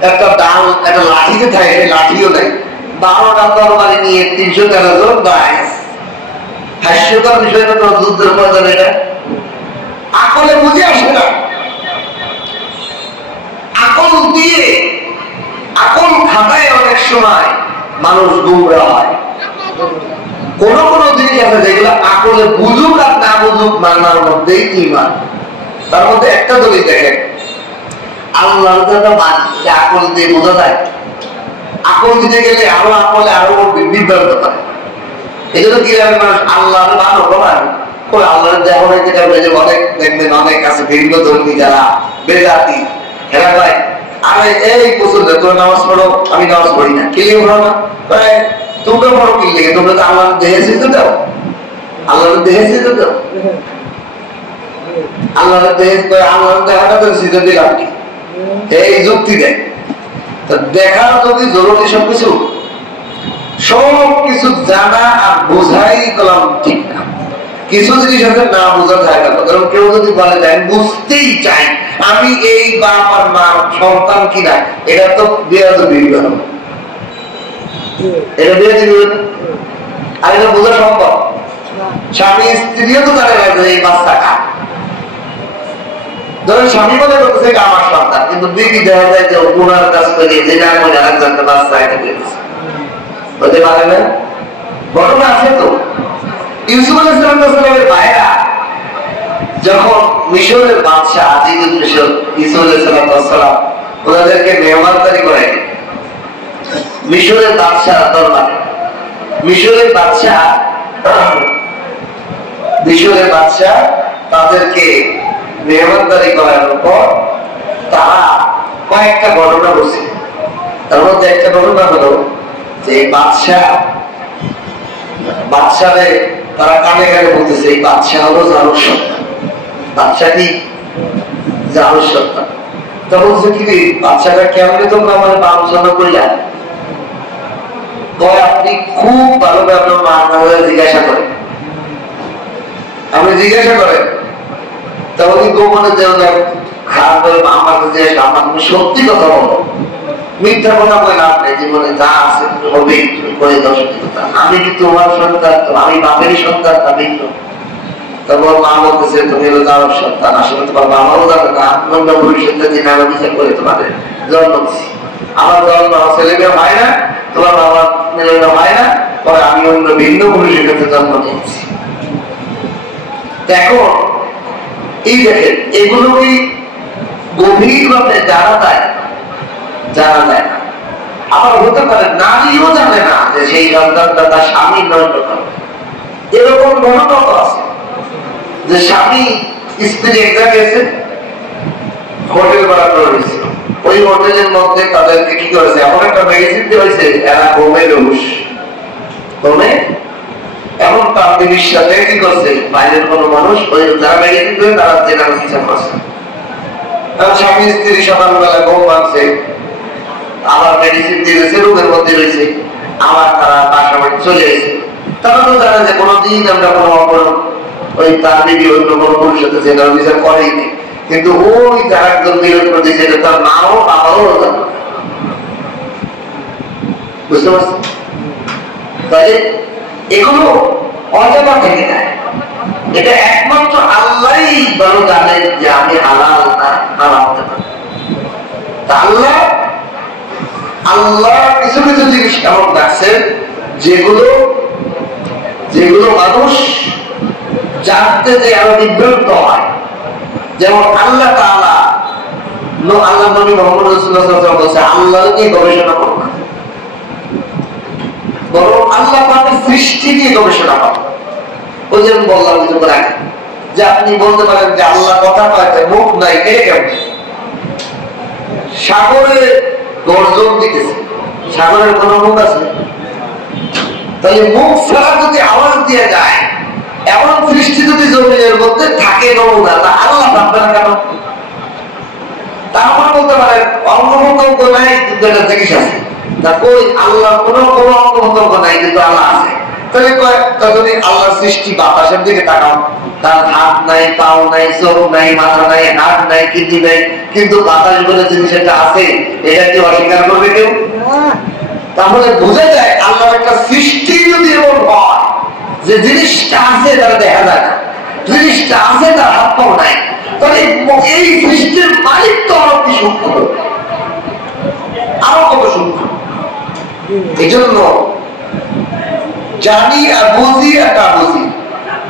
একটা ডাল একটা লাঠিতে থাকে, লাঠিও নাই, 12টা তরবারি নিয়ে 313 জন দাঁড়ায়। হাস্যকর বিষয়টা তো যুদ্ধের ময়দান, এটা আকলে বুঝে আসে না। আকল দিয়ে, আকল খাটায় অনেক সময় মানুষ গুমরা হয়। কোন কোন জিনিস আছে যেগুলো আকলে বুঝুক আর না বুঝুক মানার মধ্যেই ঈমান। তার মধ্যে একটা দলিল দেখেন, আল্লাহর জন্য মানছে, আকল দিয়ে বোঝা যায়। আকল দিতে গেলে আরো আকলে আরো বিভ্রান্ত হয়। এই জন্য কি মানুষ আল্লাহর মানো প্রমাণ করে আল্লাহর যেমন অনেক দেখবেন, অনেক আছে ভিন্ন ধর্মী যারা বেদাতি, হেরা ভাই আরে এই পছন্দ তোর নামাজ পড়ো, আমি নামাজ পড়ি না, কে পড়ো না, তোমরা পড়ো কি লেগে? তোমরা তো আল্লাহর দেহে সিজদা দাও, আল্লাহর দেহে সিজদা দাও, আল্লাহর দেহে আল্লাহর দেহাটা তো সিজদা দিলাম কি? এই যুক্তি দেয়। তো দেখার যদি জরুরি সবকিছু জানা আর বোঝাই কলাম ঠিক না। কিছু জিনিস আছে না বোঝা যায় না, কারণ কেউ যদি বলে যায় বুঝতেই চাই আমি এই বাপ আর মার সন্তান কিনা, এটা তো বেয়াদবি, এটা বেয়াদবি। আর এটা বোঝা সম্ভব? স্বামী স্ত্রীও তো জানে না যে এই বাচ্চা কার। ধরেন স্বামী মনে করতেছে আমার সন্তান, কিন্তু বিবি দেখা যায় যে ওনার কাছ থেকে যে না করে আরেকজনকে বাচ্চা এনে দিয়েছে, হতে পারে না? ঘটনা আছে তো। ইউসুফ আলাইহিস সালামের ভাইরা যখন মিশরের বাদশা আজিজুল মিশর ইউসুফ আলাইহিস সালাম ওনাদেরকে মেহমানদারি করে মিশরের বাদশা দরবারে, মিশরের বাদশা তাদেরকে মেহমানদারি করার পর তারা কয়েকটা ঘটনা বলছে। তার মধ্যে একটা ঘটনা হলো যে বাদশারে তারা কানে কানে বলতেছে এই বাদশা হলো জারুর সন্তান। বাদশা কি? যে আবশ্যকতা। তখন সে কি বাচ্চাটা কেমনে তোমরা আমার আলোচনা করলাম, আপনি খুব ভালোভাবে আপনার মা হয়ে জিজ্ঞাসা করেন, আপনি জিজ্ঞাসা করেন, তখন গোপনে দেওয়া খারাপ করে আমার কাছে আমার সত্যি কথা বলো, মিথ্যা কথা বলে লাভ নেই, জীবনে যা আছে হবে করে দাও সত্যি কথা। আমি কি তোমার সন্তান, আমি বাপেরই সন্তান না ভিন্ন? তারপর মা বলতেছে তুমি হলো তার সন্তান, আসলে তোমার বাবাও জানে না, অন্য ভবিষ্যতে দিন আমি বিচার করে তোমাদের জন্ম দিচ্ছি, আমার জন্ম ছেলে মেয়ে হয় না, তোমার বাবা মিলন হয় না, পরে আমি অন্য ভিন্ন পুরুষের কাছে জন্ম দিয়েছি। দেখো এই দেখেন এগুলো কি গভীরভাবে জানা যায়? জানা যায় না। আবার হতে পারে নারীও জানে না যে সেই সন্তানটা তার স্বামীর নয়, এরকম মনোভাব আছে যে স্বামী স্ত্রী একটা গেছে হোটেল ভাড়া করে হয়েছিল, ওই হোটেলের মধ্যে তাদেরকে কি করেছে, এমন একটা মেডিসিন দিয়ে হয়েছে এরা ঘুমে বেহুশ ঘুমে, এমন তার জিনিস সাথে কি করছে বাইরের কোনো মানুষ ওই যারা মেডিসিন দিয়ে তারা জেনার বিচার করছে। স্বামী স্ত্রী সকালবেলা ঘুম ভাঙছে, আবার মেডিসিন দিয়েছে, রুমের মধ্যে রয়েছে, আবার তারা পাশাপাশি চলে এসেছে। তারা তো জানে যে কোনোদিন আমরা কোনো অপরাধ ওই তার বিবি অন্য কোনো পুরুষের সাথে জেনার বিচার করেইনি, কিন্তু ওই যারা একজন বিরোধ করতে সেটা তার মাও বাবাও জানে, বুঝতে পারছি? তাই এগুলো অজানা থেকে যায়, এটা একমাত্র আল্লাহই ভালো জানেন যে আমি হালাল না হারাম হতে পারি। আল্লাহ আল্লাহ কিছু কিছু জিনিস এমন রাখছেন যেগুলো মানুষ জানতে যে আরো বিভ্রান্ত হয়। যেমন আল্লাহ তাআলা আল্লাহ নবী মুহাম্মদ রাসূলুল্লাহ সাল্লাল্লাহু আলাইহি ওয়াসাল্লাম বলেছে আল্লাহ নিয়ে গবেষণা করো না, বরং আল্লাহ পাকের সৃষ্টি নিয়ে গবেষণা করো। ওই যে বললাম কিছু করে আগে যে আপনি বলতে পারেন যে আল্লাহ কথা কয় মুখ নাই, এটা কেমন? সাগরে গর্জন দিতেছে, সাগরের কোন মুখ আছে? তাহলে মুখ ছাড়া যদি আওয়াজ দিয়ে যায়, এমন সৃষ্টি যদি জমিনের মধ্যে থাকে নমুনা, তা আল্লাহ ভাববেন কেন? তারপর বলতে পারেন অঙ্গভঙ্গ নাই কিন্তু এটা জিনিস আছে, তা কই আল্লাহ কোনো অঙ্গভঙ্গ নাই কিন্তু আল্লাহ আছে। তাহলে যদি আল্লাহ সৃষ্টি বাতাসের দিকে তাকাও, তার হাত নাই, পাও নাই, চোখ নাই, মাথা নাই, হাত নাই, কিডনি নাই, কিন্তু বাতাস বলে জিনিস একটা আছে, এটা কি অস্বীকার করবে কেউ? তাহলে বোঝা যায় আল্লাহর একটা সৃষ্টি যদি এমন হয় যে জিনিসটা আছে তারা দেখা যায় না, জিনিসটা আছে তার হাত পাও নাই, তাহলে এই সৃষ্টির মালিক তো আরো কি সূক্ষ্ম, আরো কত সূক্ষ্ম। এই জন্য জানি আর বুঝি আর না বুঝি,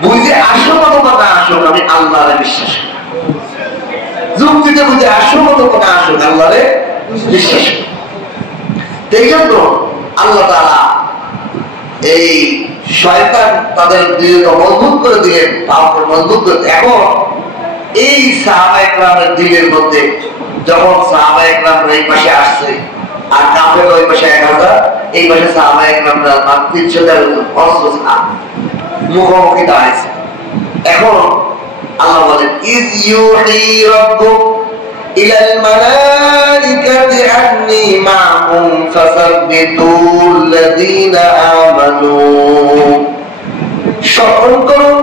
বুঝে আসো অথবা না আসো আমি আল্লাহরে বিশ্বাস করি, যুক্তিতে বুঝে আসো অথবা না আসো আল্লাহরে বিশ্বাস করি। এই জন্য আল্লাহ তাআলা এই শয়তান তাদের দিলকে মজবুত করে দিলেন, পাওয়াকে মজবুত করে। এখন এই সাহাবায়ে কেরামের দিলের মধ্যে যখন সাহাবায়ে কেরামরা এই পাশে আসছে আর কাফের ওই পাশে 1000, এই পাশে সাহাবায়ে কেরামরা মাত্র 300 অস্ত্র মুখোমুখি দাঁড়াইছে। এখন আল্লাহ বলেন ইয ইউহি রাব্বুক ইলাল মালাইকাতি আন্নী মা'কুম ফাসাব্বিতুল্লাযীনা আমানু। স্মরণ করুন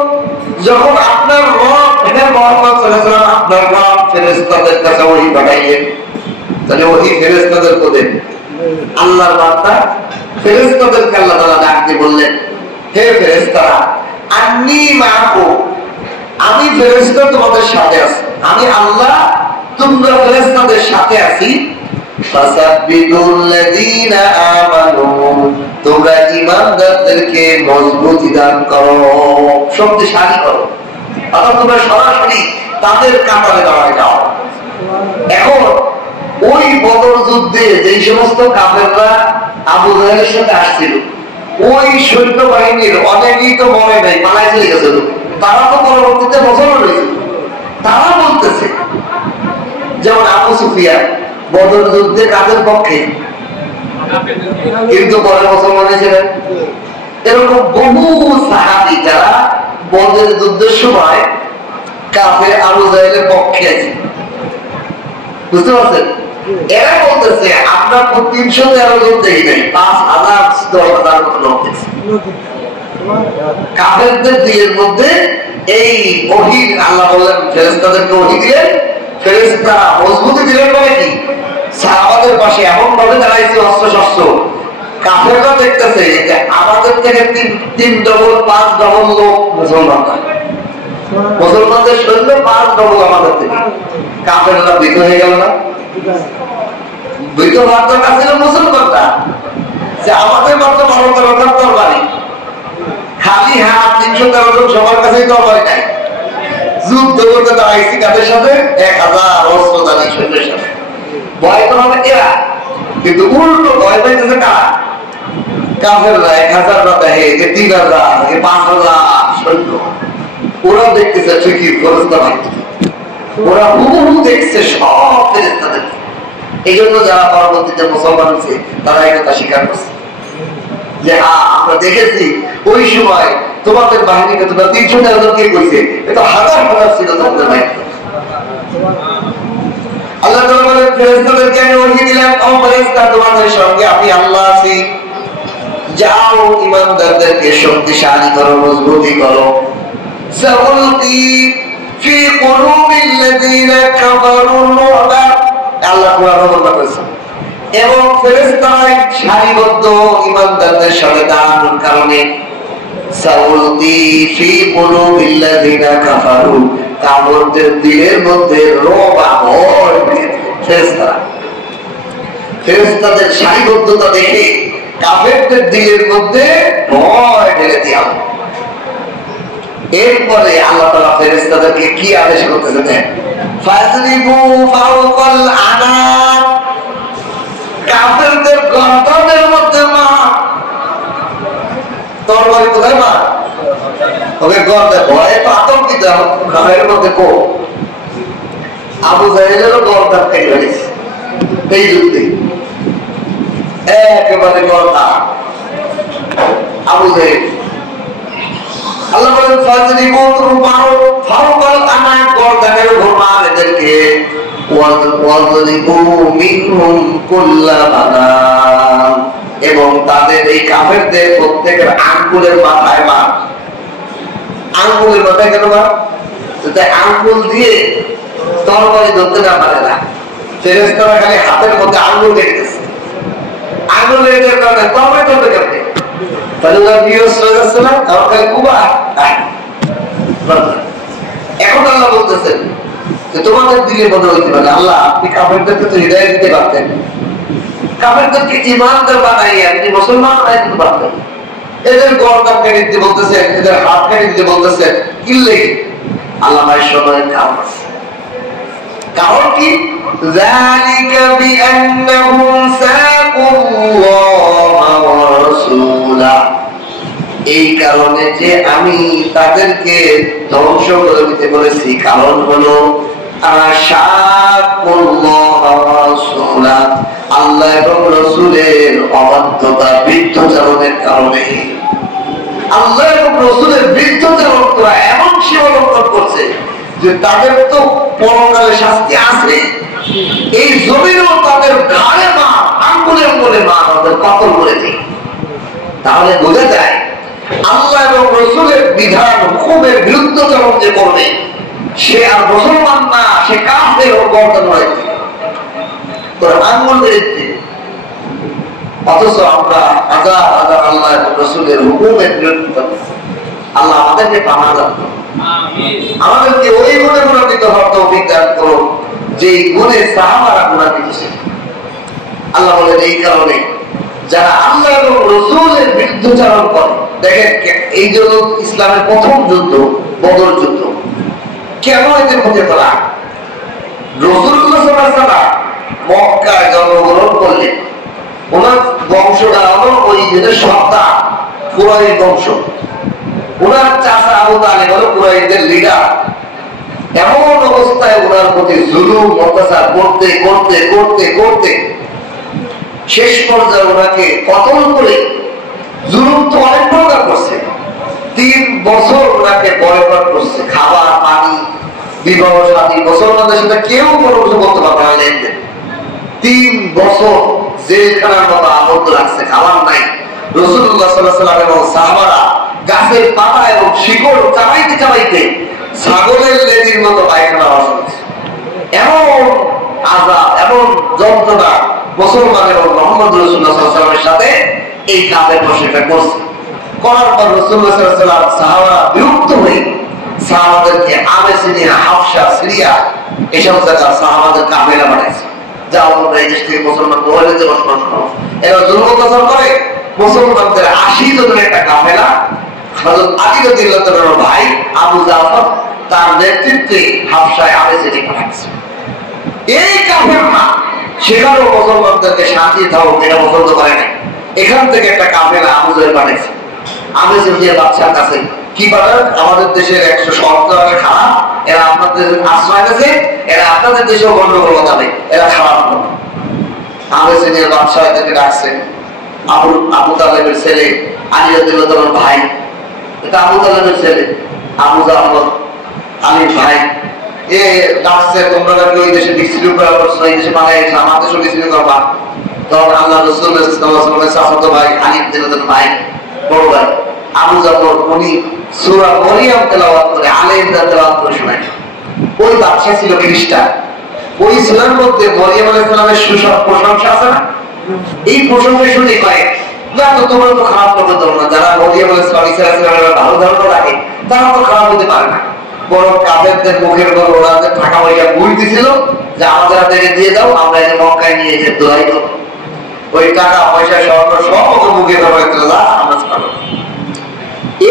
যখন আপনার রব মুহাম্মদ সাল্লাল্লাহু আলাইহি ওয়াসাল্লাম আপনার রব ফেরেশতাদের কাছে ওহী পাঠাইলেন, তাহলে ওহী ফেরেশতাদেরকে দেন। আল্লাহর বার্তা ফেরেশতাদেরকে আল্লাহ তাআলা ডাক দিয়ে বললেন, হে ফেরেশতারা আন্নী মা'কুম, আমি ফেরেশতা তোমাদের সাথে আছি, আমি আল্লাহ তোমরা ফেরেশতাদের সাথে আছি। ফাসাব্বিতুল্লাযীনা আমানু, তোমরা ঈমানদারদেরকে মজবুতি দান করো, শক্তিশালী করো, অর্থাৎ তোমরা সরাসরি তাদের কাতারে দাঁড়ায় যাও। এখন ওই বদর যুদ্ধে যে সমস্ত কাফেররা আবু জাহেলের সাথে আসছিল, ওই সৈন্য বাহিনীর অনেকেই তো মনে নাই, পালায় চলে গেছে, তারা তো পরবর্তীতে মুসলমান হয়েছিল। তারা বলতেছে যেমন আবু সুফিয়ান বদর যুদ্ধে কাদের পক্ষে, কিন্তু পরে মুসলমান হয়েছিলেন। এরকম বহু সাহাবী যারা বদর যুদ্ধের সময় কাফের আবু জাহেলের পক্ষে আছে, বুঝতে পারছেন? এরা বলতেছে আমরা 313 জন দেখি নাই, 5000 10,000 লোক দেখছি। কাফেরদের দিনের মধ্যে এই ওহী আল্লাহ বললেন ফেরেশতাদেরকে ওহী দিলেন, ফেরেশতা মজবুতি দিলেন বলে কি সাহাবাদের পাশে এমন ভাবে দাঁড়াইছে অস্ত্র শস্ত্র, কাফেররা দেখতেছে যে আমাদের থেকে 3 ডবল 5 ডবল লোক মুসলমান, মুসলমানদের সৈন্য 5 ডবল আমাদের থেকে। কাফেররা ভীত হয়ে গেল না? ভীত হওয়ার দরকার ছিল মুসলমানরা, যে আমাদের মাত্র 12 তরবারি, খালি হাত 313 জন সবার কাছেই তরবারি নাই, যুদ্ধ করতে দাঁড়াইছি কাদের সাথে? 1000 অস্ত্রধারী সৈন্যের সাথে। ভয় তো হবে এরা, কিন্তু উল্টো ভয় পাইতেছে কারা? কাফেররা। 1000 না দেখে যে 3000 5000 সৈন্য, ওরা দেখতেছে ঠিকই ফেরেশতা বাহিনী, ওরা হুবহু দেখছে সব ফেরেশতাদেরকে। এই জন্য যারা পরবর্তীতে মুসলমান হয়েছে তারা এই কথা স্বীকার করছে যে আমরা দেখেছি ওই সময় তোমাদের বাহিনীকে তোমরা 313 জনকে কইছে, এটা হাজার হাজার ছিল তোমাদের বাহিনী। আল্লাহ তাআলা বলেন ফেরেশতাদেরকে আমি ওহী দিলাম, ও ফেরেশতা তোমাদের সঙ্গে আমি আল্লাহ আছি, যাও ঈমানদারদেরকে শক্তিশালী করো, মজবুতি করো। সাউলতি ফি কুলুবিল্লাযিনা কাফারু রুবা, আল্লাহ কোরআন বর্ণনা করেছেন। এবং ফেরেশতারা সারিবদ্ধ ঈমানদারদের সাথে দাঁড়ানোর কারণে সাউলতি ফি কুলুবিল্লাযিনা কাফারু, কাফেরদের দিলের মধ্যে রোবা ভয়, ফেরেশতাদের সারিবদ্ধতা দেখে কাফেরদের দিলের মধ্যে ভয় ঢেলে দেওয়া। এরপরে আল্লাহ তাআলা ফেরেশতাদেরকে কি আদেশ করতেছেন? ফাজরিবু ফাওকাল আনাক, কাফেরদের গর্দনের মধ্যে মার। তরবারি কোথায় মার? ওকে গর্দে ভয়ে আতঙ্কিত, ঘরের মধ্যে কো আবু জাহেলেরও গর্দান কেটে গেছে এই যুদ্ধে, একেবারে গর্দা আবু জাহেল। আল্লাহ বলেন ফাজরিবু, তুমি মারো ফাওকাল আনাক, গর্দানের উপর মার এদেরকে। ওয়াজরিবু মিনহুম কুল্লা বানান, এবং তাদের এই কাফেরদের প্রত্যেকের আঙ্গুলের মাথায় মার। আঙ্গুলের মাথায় কেন মার? তাই আঙ্গুল দিয়ে তরবারি ধরতে না পারে না, ফেরেশতারা খালি হাতের মধ্যে আঙ্গুল দেখতেছে, আঙ্গুল এদের কারণে তরবারি ধরতে কেমনে? এখন আল্লাহ বলতেছেন যে তোমাদের দিলে মনে হইতে পারে আল্লাহ আপনি কাফেরদেরকে তো হৃদয় দিতে পারতেন, কাফেরদেরকে ঈমানদার বানাইয়ে আপনি মুসলমান বানাই দিতে পারতেন। এদের গর্দান কেটে দিতে বলতেছেন, এদের হাত কেটে দিতে বলতেছেন, কিনলে আল্লাহ ভাই সময়ের কারণ আছে। কারণ কি? যালিকা বিআন্নাহুম সাকুল্লাহ ওয়া রাসূলা, এই কারণে যে আমি তাদেরকে ধ্বংস করে দিতে বলেছি, কারণ হলো আল্লাহ এবং রাসূলের অবাধ্যতা, বিরুদ্ধাচরণের কারণে। আল্লাহ এবং রাসূলের বিরুদ্ধাচরণ করা এমন সীমালঙ্ঘন করছে যে তাদের তো পরকালে শাস্তি আছে, এই জমিনেও তাদের ঘাড়ে মার, আঙ্গুলে আঙ্গুলে মার, তাদের কতল করে দিই। তাহলে বোঝা যায় আল্লাহ এবং রাসূলের বিধান হুকুমের বিরুদ্ধাচরণ যে করবে সে আর মুসলমান না, সে কাফের ও গর্দান হয়, তোর আঙ্গুল বেড়েছে। অথচ আমরা হাজার হাজার আল্লাহ এবং রাসূলের হুকুমের বিরুদ্ধে, আল্লাহ আমাদেরকে পানা দান করুন, আমাদেরকে ওই গুণে গুণান্বিত হওয়ার তৌফিক দান করুন যে গুণে সাহাবারা গুণান্বিত ছিল। আল্লাহ বলেন এই কারণে যারা আল্লাহ এবং রাসূলের বিরুদ্ধাচরণ করে, দেখেন এই জন্য ইসলামের প্রথম যুদ্ধ বদর যুদ্ধ কেন এদের মধ্যে তোলা? রাসূলুল্লাহ সাল্লাল্লাহু আলাইহি ওয়াসাল্লাম মক্কায় জন্মগ্রহণ করলেন, ওনার বংশটা হলো ওই যে সর্দার কুরাইশ বংশ, ওনার চাচা আবু তালেব হলো কুরাইশদের লিডার। এমন অবস্থায় ওনার প্রতি জুলুম অত্যাচার করতে করতে করতে করতে শেষ পর্যায়ে ওনাকে কতল করে, জুলুম তো অনেক প্রকার করছে, 3 বছর ওনাকে বয়কট করছে, খাবার পানি বিবাহ সাথী মুসলমানদের সাথে কেউ কোনো কিছু করতে পারবে না। লেনদেন 3 বছর জেলখানার মতো আবদ্ধ রাখছে, খাবার নাই। রাসূলুল্লাহ সাল্লাল্লাহু আলাইহি ওয়াসাল্লাম এবং সাহাবারা গাছের পাতা এবং শিকড় চাবাইতে চাবাইতে ছাগলের লেজের মতো পায়খানা বসেছে। এমন আযাব, এমন যন্ত্রণা মুসলমান এবং মুহাম্মদ রাসূলুল্লাহ সাল্লাল্লাহু আলাইহি ওয়াসাল্লামের সাথে এই কাজের বসেটা করছে। করার পর রাসূলুল্লাহ সাল্লাল্লাহু আলাইহি ওয়াসাল্লাম সাহাবারা বিরক্ত হয়ে সাহাবাদেরকে আবেসিনিয়া, হাফসা, সিরিয়া এসব জায়গা সাহাবাদের কাফেলা বানাইছে। যাও তোমরা এই দেশ থেকে মুসলমান বহির্ভূত বসবাস করো। এরা জুলুম অত্যাচার করে। মুসলমানদের 80 জনের একটা কাফেলা হযরত আলী রাদিয়াল্লাহু তাআলার ভাই আবু জাফর তার নেতৃত্বে হাফসায় আবেসিনি পাঠাইছে। এই কাফেররা সেখানেও মুসলমানদেরকে শান্তি দাও এটা পছন্দ করে না। এখান থেকে একটা কাফেলা আবু জাহেল পাঠাইছে আবেসিনিয়া বাদশার কাছে। কি বলেন, আমাদের দেশের 100 শতকরা খারাপ, এরা আপনাদের আশ্রয় গেছে, এরা আপনাদের দেশেও গন্ডগোল বাঁধাবে, এরা খারাপ না। আবেসিনিয়া বাদশা এদেরকে ডাকছে। আবু তালেবের ছেলে আলী রাদিয়াল্লাহু তাআলার ভাই, এটা আবু তালেবের ছেলে আবু জাফর আলীর ভাই। এ ডাকছে, তোমরা নাকি ওই দেশে বিচ্ছিন্ন করছো, এই দেশে মারা গেছে, আমার দেশও বিচ্ছিন্ন করবা। তখন আল্লাহ রাসূল সাল্লাল্লাহু আলাইহি ওয়াসাল্লামের চাচাতো ভাই আলী রাদিয়াল্লাহু ভাই, বড় ভাই আবু জাফর, উনি সূরা মরিয়ম তেলাওয়াত করে আলেমরা তেলাওয়াত করে শোনায়। ওই বাদশা ছিল খ্রিস্টান। ওই সূরার মধ্যে মরিয়ম আলাইহিস সালামের প্রশংসা আছে না? এই প্রশংসা শুনে কয় না তো তোমরা তো খারাপ করবে, তোমরা যারা মরিয়ম আলাইহিস সালামের ভালো ধারণা রাখে তারা তো খারাপ হতে পারে না। বড় কাফেরদের মুখের উপর ওরা যে টাকা পয়সা ভুল দিছিল যে আমাদের হাতে দিয়ে দাও, আমরা এই মক্কায় নিয়ে যে দোয়াই করব। ওই টাকা পয়সা সব মুখের উপর তুলে আমরা ছাড়ব।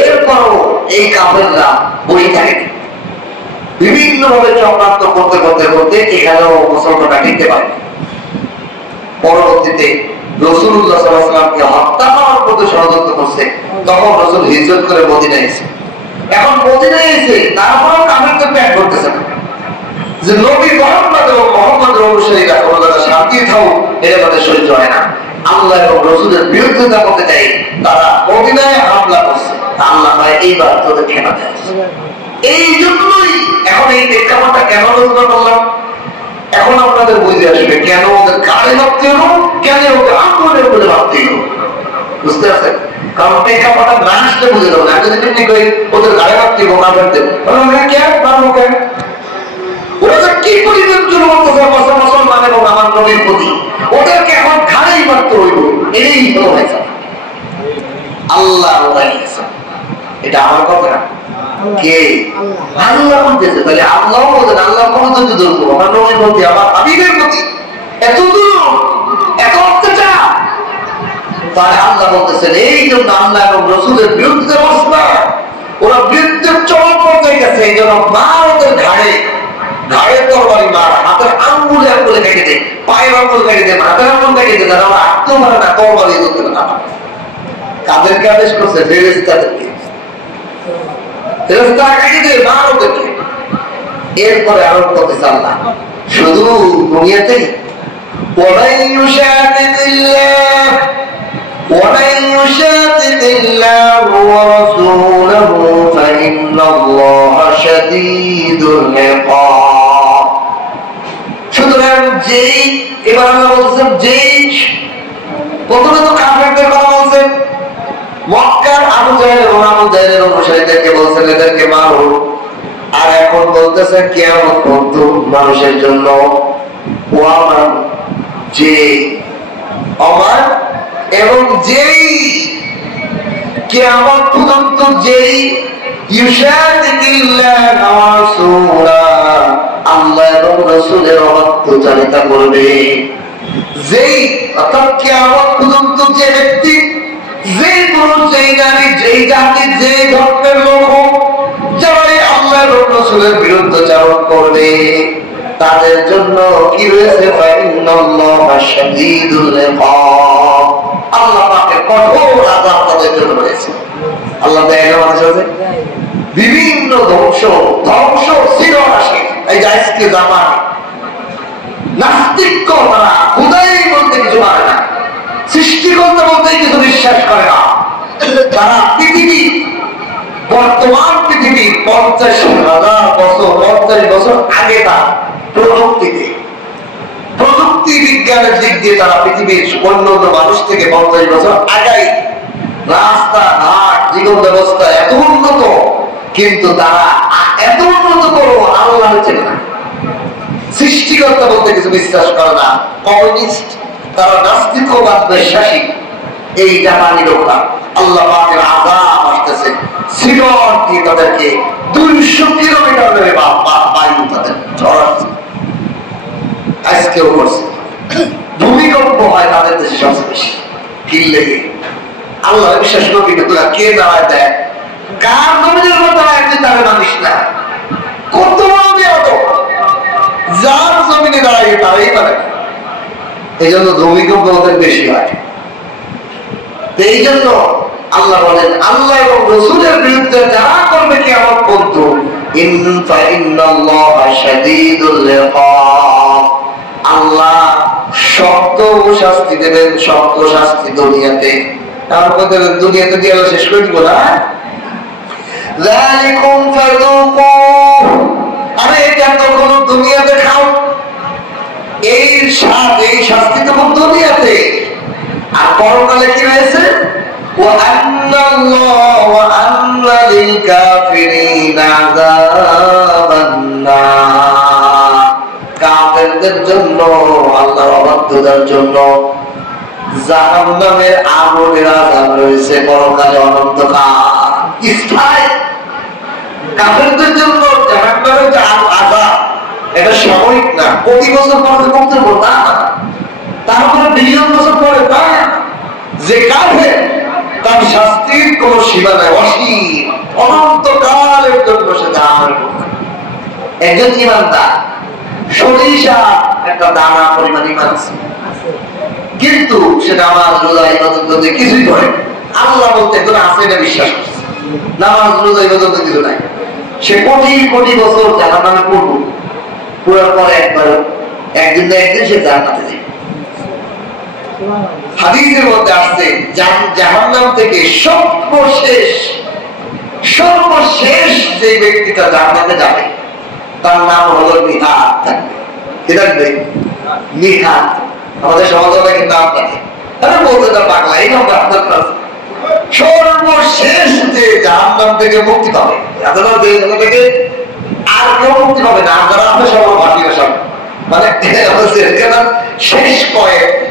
এরপরও এই কাফেররা বই থাকে, বিভিন্ন ভাবে চক্রান্ত করতে করতে করতে এখানেও মুসলমানরা টিকতে পারে। পরবর্তীতে রাসূলুল্লাহ সাল্লাল্লাহু আলাইহি ওয়াসাল্লামকে হত্যা করার প্রতি ষড়যন্ত্র করছে। তখন রাসূল হিজরত করে মদিনায় এসে, এখন মদিনায় এসে তারপরও কাফেরদের ব্যাক করতেছে না যে নবী মুহাম্মদ এবং মুহাম্মদের অনুসারীরা ওরা শান্তি থাও, এটা তাদের সহ্য হয় না। আল্লাহ এবং রাসূলের বিরোধিতা করতে চাই, তারা মদিনায় হামলা করছে। আল্লাহ ভাই এইবার তোদের খেলা দেয়। এই জন্যই এখন এই প্রেক্ষাপটটা কেন আলোচনা করলাম, এখন আপনাদের বুঝে আসবে কেন ওদের গাড়ি ভাবতে হলো, কেন ওদের আন্দোলনের বলে ভাবতে হলো। বুঝতে পারছেন? কারণ প্রেক্ষাপটটা না আসতে বুঝে দেবো না। আমি যদি ঠিক করি ওদের গাড়ি ভাবতে হবো না ভাবতে কেন মানবো, কেন ওরা যে কি পরিমাণ জুলুম করতেছে মুসলমান এবং আমার নবীর প্রতি, ওদেরকে এখন ঘাড়েই মারতে হইব। এই হলো হয়েছে আল্লাহ। এটা আমার কথা না, কে? আল্লাহ বলতেছে। তাহলে আল্লাহ বলতেন আল্লাহ কত যুদ্ধ করবো আমার নবীর প্রতি, আমার হাবিবের প্রতি এত দূর, এত অত্যাচার। তাহলে আল্লাহ বলতেছেন এই জন্য আল্লাহ এবং রাসূলের বিরুদ্ধে বসবা, ওরা বিরুদ্ধের চরম পর্যায়ে গেছে। এই জন্য মার ওদের ঘাড়ে, ঘাড়ের তরবারি মার, হাতের আঙ্গুলে আঙ্গুলে কেটে দে, পায়ের আঙ্গুল কেটে দে, হাতের আঙ্গুল কেটে দে, যারা ওরা আটতে পারে না তরবারি ধরতে পারে না। কাদেরকে আদেশ করছে? ফেরেশতাদেরকে। ফেরেশতারা কেটে দে, মার ওদেরকে। এরপরে আরোপ করতেছে আল্লাহ শুধু দুনিয়াতেই ومن يشاقق الله ورسوله فإن الله شديد العقاب। সুতরাং যেই, এবার আল্লাহ বলছেন যেই, প্রথমে তো কাফেরদের কথা বলছেন, মক্কার আবু জাহেল এবং আবু জাহেলের অনুসারীদেরকে বলছেন এদেরকে মারো। আর এখন বলতেছে কিয়ামত পর্যন্ত মানুষের জন্য ওয়ামান, যে আমার এবং যেই কিয়ামত পর্যন্ত যেই ইউশাকিল্লাহ ওয়া রাসূলা, আল্লাহ এবং রাসূলের অবাধ্যচারিতা করবে, যেই অর্থাৎ কিয়ামত পর্যন্ত যে ব্যক্তি, যেই পুরুষ, যেই নারী, যেই জাতি, যেই ধর্মের লোক হোক, যারাই আল্লাহ এবং রাসূলের বিরুদ্ধাচরণ করবে তাদের জন্য কি রয়েছে? ফাইনাল্লাহা শাদীদুল ইকাব, আল্লাহ পাকের কঠোর আযাব তাদের জন্য রয়েছে। আল্লাহ দেয় না মানুষের সাথে বিভিন্ন ধ্বংস ছিল আসে। এই যে আজকে জামান নাস্তিক্য, তারা খোদাই বলতে কিছু মানে না, সৃষ্টিকর্তা বলতে কিছু বিশ্বাস করে না। তারা পৃথিবী, বর্তমান পৃথিবীর 50,000 বছর 50 বছর আগে তার প্রযুক্তি বিজ্ঞানের দিক দিয়ে তারা পৃথিবীর অন্য মানুষ থেকে 50 বছর আগাই। রাস্তাঘাট জীবন ব্যবস্থা এত উন্নত, কিন্তু তারা এত উন্নত করবো আল্লাহ চেনে না, সৃষ্টিকর্তা বলতে কিছু বিশ্বাস করে না। কমিউনিস্ট, তারা নাস্তিকবাদ বিশ্বাসী। এই জাপানি লোকরা আল্লাহ পাকের আযাব আসতেছে, সিলন দিয়ে তাদেরকে 200 কিলোমিটার ধরে বায়ু তাদের ঝড়াচ্ছে। আজকেও করছে। ভূমিকম্প হয় তাদের দেশে সবচেয়ে বেশি, কিল লেগে। আল্লাহ বিশ্বাস করবি না, তোরা কে দাঁড়ায় দেয় কার জমিনের উপর দাঁড়ায়, তুই তারে মানিস না। কত যার জমিনে দাঁড়ায় তারাই মানে। এই জন্য ভূমিকম্প ওদের বেশি হয়। এই জন্য আল্লাহ বলেন, আল্লাহ এবং রাসূলের বিরুদ্ধে যারা করবে কিয়ামত পর্যন্ত, ইন্নাল্লাহা শাদীদুল ইকাব, আল্লাহ শক্ত শাস্তি দেবেন, শক্ত শাস্তি দুনিয়াতে। তারপরে দুনিয়াতে দিয়ে শেষ করে দিব না। যালিকুম ফাযুকু, আরে এটা তো কোন দুনিয়াতে খাও, এই স্বাদ এই শাস্তি তো দুনিয়াতে। আর পরকালে কি হয়েছে? কাফেরদের জন্য, আল্লাহর অবাধ্যতার জন্য জাহান্নামের আগুনের আযাব রয়েছে পরকালে অনন্তকাল স্থায়ী। কাফেরদের জন্য জাহান্নামের যে আযাব, এটা সাময়িক না, কোটি বছর পরে কমতে না, তারপরে বিলিয়ন বছর পরে তা। যে কাফের, তার শাস্তির কোন সীমা নাই, অসীম, অনন্তকালের জন্য সে জাহান্নামে পড়বে। একজন ঈমানদার সরিষা একটা দানা পরিমাণ ঈমান আছে, কিন্তু সেটা আমার রোজা ইবাদত করতে কিছুই করে আল্লাহ বলতে একজন আছে এটা বিশ্বাস করছে, নামাজ রোজা ইবাদত কিছু নাই। সে কোটি কোটি বছর জাহান্নামে পড়বে, পুরার পর একবার একদিন না একদিন সে জান্নাতে যাবে। হাদিসের মধ্যে আসছে জাহান্নাম থেকে সর্বশেষ যে ব্যক্তিটা জান্নাতে যাবে তার নাম হলো নিহাত। কি থাকবে? নিহাত। আমাদের সমাজে অনেকের নাম থাকে, তারা বলতে তার বাংলা এই নাম রাখতে। সর্বশেষ যে জাহান্নাম থেকে মুক্তি পাবে, থেকে আর কেউ মুক্তি পাবে না, যারা আছে সব ভাটিকা সব, মানে শেষ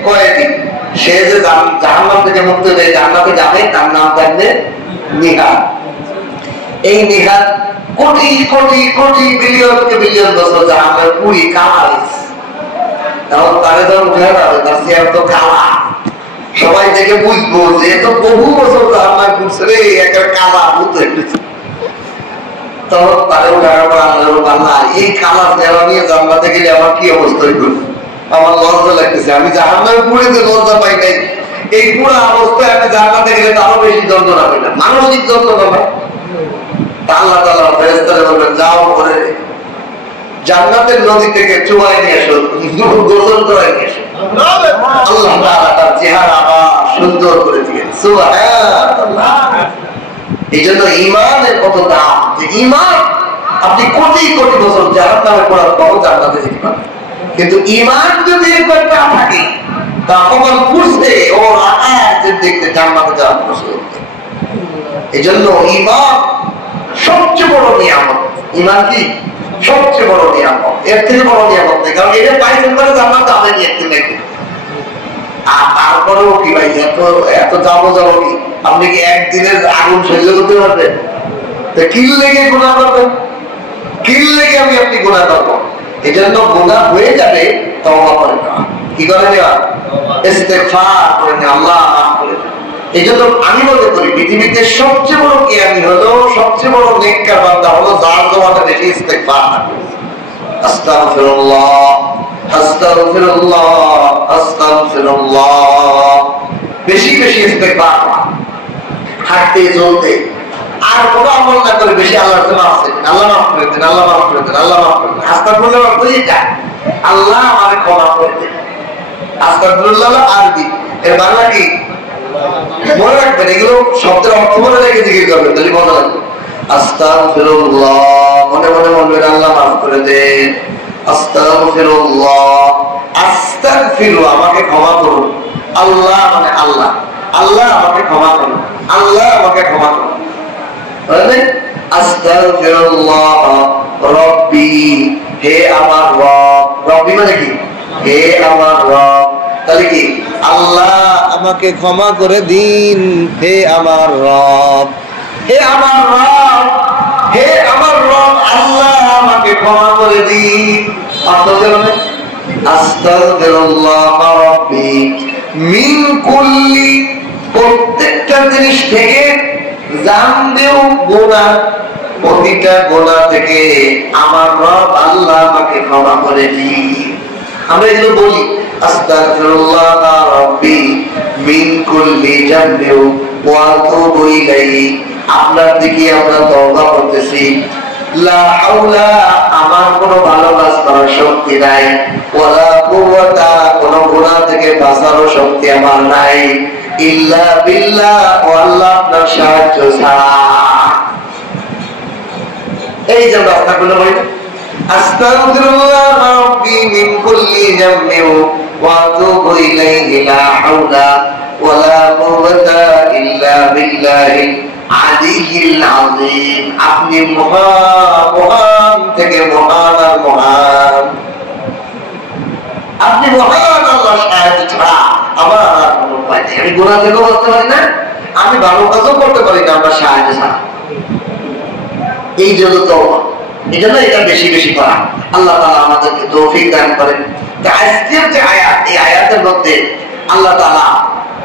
কয়েকদিন সে যে জাহান্নাম থেকে মুক্তি হয়ে জান্নাতে যাবে, তার নাম থাকবে নিহাত। এই নিহাত কোটি কোটি কোটি বিলিয়ন বিলিয়ন বছর জাহান্নামে পুরি কালা হয়েছে। তখন তারে যখন উঠে যাবে, তার চেয়ার তো কালা, সবাই দেখে বুঝবো যে তো বহু বছর জাহান্নামে ঘুরছে রে, একটা কালা ভূত হয়ে গেছে। তখন তারে উঠার পর আল্লাহ, এই কালা চেহারা নিয়ে জান্নাতে গেলে আমার কি অবস্থা হইবে? আমার লজ্জা লাগতেছে, আমি জাহান্নামে পুড়ে যে লজ্জা পাই নাই, এই পুরো অবস্থায় আমি জান্নাতে গেলে তারও বেশি যন্ত্রণা পেলাম, মানসিক যন্ত্রণা পাই। আল্লাহ তাআলা ফেরেশতারা বলবেন, যাও করে জান্নাতের নদী থেকে চুবাই নিয়ে এসো, গোসল করাই নিয়ে এসো। আল্লাহ তাআলা তার চেহারা সুন্দর করে দিয়েছেন। সুবহানাল্লাহ। এই জন্য ঈমানের কত দাম, যে ঈমান আপনি কোটি কোটি বছর জাহান্নামে পড়ার পরও জান্নাতে যেতে পারবেন, কিন্তু ঈমান যদি একবার না থাকে, তা কখন পুষতে ওর আকাশের দেখতে জান্নাতে যাওয়ার কোনো সুযোগ নেই। এই জন্য ঈমান সবচেয়ে বড় নিয়ামত। ঈমান কি সবচেয়ে বড় নিয়ামত, এর থেকে বড় নিয়ামত নেই। কারণ এটা পাইছেন করে জান্নাত যাবেনি একদিন একদিন। আর তারপরেও কি ভাই, এত যাবো কি আপনি কি একদিনের আগুন সহ্য করতে পারবেন? কিল লেগে গুনাহ করবেন, কিল লেগে আপনি গুনাহ করবেন। এই জন্য গুনাহ হয়ে যাবে, তওবা করে নেওয়া। কি করে নেওয়া? ইস্তেগফার করে নেওয়া, আল্লাহ মাফ করে দেন। এই জন্য আমি মনে করি পৃথিবীতে সবচেয়ে বড় জ্ঞানী হলো, সবচেয়ে বড় নেককার বান্দা হলো যার জবানে বেশি ইস্তেগফার থাকে। আস্তাগফিরুল্লাহ, আস্তাগফিরুল্লাহ, আস্তাগফিরুল্লাহ, বেশি বেশি ইস্তেগফার, হাঁটতে চলতে। আর কোনো আমল না করে বেশি আল্লাহর কাছে মাফ চাইবেন, আল্লাহ মাফ করে দেন, আল্লাহ মাফ করে দেন, আল্লাহ মাফ করে দেন। আস্তাগফিরুল্লাহ অর্থ এটা, আল্লাহ আমাকে ক্ষমা করে দেন। আস্তাগফিরুল্লাহ আরবি, এর বাংলা কি মনে রাখবেন, এগুলো শব্দের অর্থ মনে রেখে জিজ্ঞেস করবেন, তাহলে মনে রাখবেন। আস্তাগফিরুল্লাহ, মনে মনে বলবেন আল্লাহ মাফ করে দেন। আস্তাগফিরুল্লাহ, আস্তাগফিরু, আমাকে ক্ষমা করুন। আল্লাহ মানে আল্লাহ, আল্লাহ আমাকে ক্ষমা করুন, আল্লাহ আমাকে ক্ষমা করুন। বুঝলেন? আস্তাগফিরুল্লাহ রব্বি, হে আমার রব। রব্বি মানে কি? হে আমার রব। তাহলে কি? আল্লাহ আমাকে ক্ষমা করে দিন, হে আমার রব। হে আমার রব, হে আমার রব, আল্লাহ আমাকে ক্ষমা করে দিন। আস্তাগফিরুল্লাহ রাব্বি মিন কুল্লি, প্রত্যেকটা জিনিস থেকে, জানবেও গুনাহ, প্রতিটা গুনাহ থেকে আমার রব আল্লাহ আমাকে ক্ষমা করে দিন। আমরা এগুলো বলি, আস্তাগফিরুল্লাহ রাব্বি মিন কুল্লি জামবি ওয়া আতুবু ইলাইহি। আপনার দিকে আমরা তওবা করতেছি। লা হাওলা, আমার কোনো ভালো কাজ করার শক্তি নাই, ওয়ালা কুওয়াতা, কোনো গুনাহ থেকে বাঁচারও শক্তি আমার নাই, ইল্লা বিল্লাহ, ও আল্লাহ আপনার সাহায্য ছাড়া। এই যে আমরা আস্তাগফিরুল্লাহ বলি, আস্তাগফিরুল্লাহ রাব্বি মিন কুল্লি জামবি ওয়া আতুবু ইলাইহি, লা হাওলা ওয়ালা কুওয়াতা ইল্লা বিল্লাহিল আলিয়্যিল আযীম। আপনি মহান, মহান থেকে মহান আর মহান। আপনি মহান, আল্লাহ সাহায্য ছাড়া আমার আর কোনো উপায় নেই। আমি গুনাহ থেকেও বাঁচতে পারি না, আমি ভালো কাজও করতে পারি না আমার সাহায্য ছাড়া। এই জন্য তওবা, এই জন্য এটা বেশি বেশি করা। আল্লাহ তাআলা আমাদেরকে তৌফিক দান করেন। আজকের যে আয়াত, এই আয়াতের মধ্যে আল্লাহ তাআলা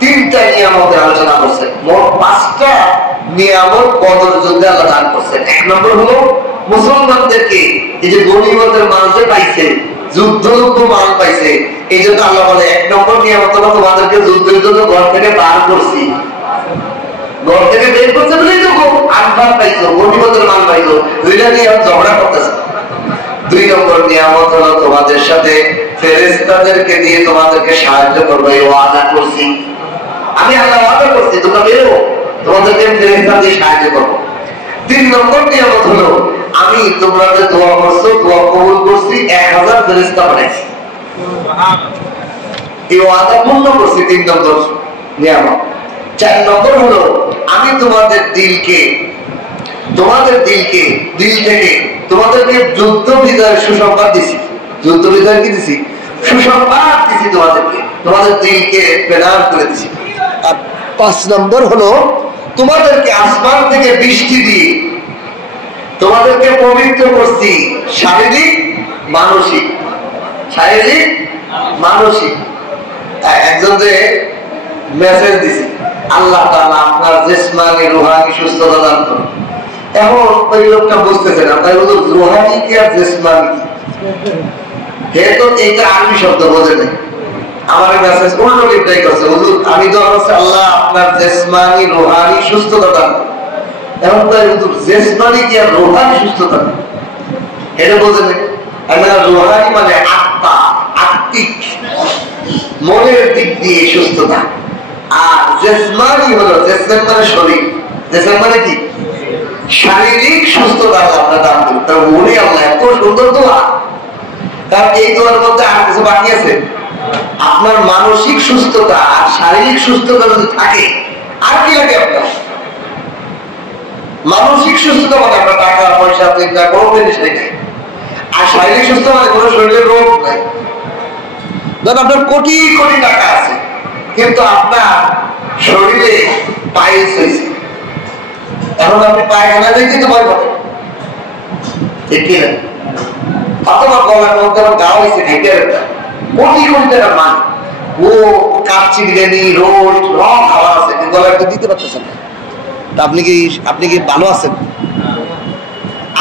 তিনটা নিয়ামতের আলোচনা করছেন। মোট 5টা নিয়ামত বদর যুদ্ধে আল্লাহ দান করছেন। এক নম্বর হলো মুসলমানদেরকে এই যে গনিমতের মাল যে পাইছে, যুদ্ধযোগ্য মাল পাইছে, এই জন্য আল্লাহ বলে 1 নম্বর নিয়ামত হলো তোমাদেরকে যুদ্ধের জন্য ঘর থেকে বার করছি। ঘর থেকে বের করতে বলেই তো আনফার পাইছো, গনিমতের মাল পাইছো, দুইটা নিয়ে ঝগড়া করতেছে। 2 নম্বর নিয়ামত হলো তোমাদের সাথে ফেরেশতাদেরকে দিয়ে তোমাদেরকে সাহায্য করবো, এই ওয়াদা করছি। আমি আল্লাহ ওয়াদা করছি তোমরা বেরো, তোমাদেরকে ফেরেশতা দিয়ে সাহায্য করবো। 3 নম্বর নিয়ামত হলো আমি তোমরা যে দোয়া করছো, দোয়া কবুল করছি, 1000 ফেরেশতা বানাইছি। এই ওয়াদা পূর্ণ করছি, 3 নম্বর নিয়ামত। 4 নম্বর হলো আমি তোমাদের দিলকে দিল থেকে তোমাদেরকে যুদ্ধ বিজয়ের সুসংবাদ দিছি। যুদ্ধ বিজয় কি দিছি? সুসংবাদ দিছি তোমাদেরকে, তোমাদের দিলকে প্রেরণ করে দিছি। আর 5 নম্বর হলো তোমাদেরকে আসমান থেকে বৃষ্টি দিয়ে তোমাদেরকে পবিত্র করছি, শারীরিক মানসিক। শারীরিক মানসিক। একজনকে মেসেজ দিছি, আল্লাহ তাআলা আপনার জিসমানি রূহানি সুস্থতা দান করুন। এখন ওই লোকটা বুঝতেছে না, তাই বলতো রূহানি কি আর জিসমানি কি? হে তো এইটা আরবি শব্দ বোঝে নাই। আমার মেসেজ উল্টো রিপ্লাই করছে, হুজুর আমি তো বলছি আল্লাহ আপনার জিসমানি রূহানি সুস্থতা দান করুন। এখন তাই হুজুর জিসমানি কি আর রূহানি সুস্থতা দান, এটা বোঝে নাই। রূহানি মানে আত্মা, আত্মিক, মনের দিক দিয়ে সুস্থতা। আর জিসমানি হলো, জিসম মানে শরীর, জিসম মানে কি? শারীরিক সুস্থতা আল্লাহ দান করুন। তার মনে আল্লাহ এত সুন্দর দোয়া, তার এই দোয়ার মধ্যে আর কিছু বাকি আছে? আপনার মানসিক সুস্থতা আর শারীরিক সুস্থতা যদি থাকে, আর কি লাগে আপনার? মানসিক সুস্থতা মানে আপনার টাকা পয়সা চিন্তা কোনো জিনিস নেই, আর শারীরিক সুস্থ মানে কোনো শরীরের রোগ নাই। ধরেন আপনার কোটি কোটি টাকা আছে, কিন্তু আপনার শরীরে পাইলস হয়েছে, এখন আপনি পায়খানা দিয়ে দিতে পারবেন, ঠিক না? অথবা গলার মধ্যে আমার গা হয়েছে ঘেটে একটা কোটি কোটি টাকার মান, ও কাচ্চি বিরিয়ানি রোস্ট রং খাবার আছে, কিন্তু গলা একটা দিতে পারতেছেন না। আপনি কি ভালো আছেন?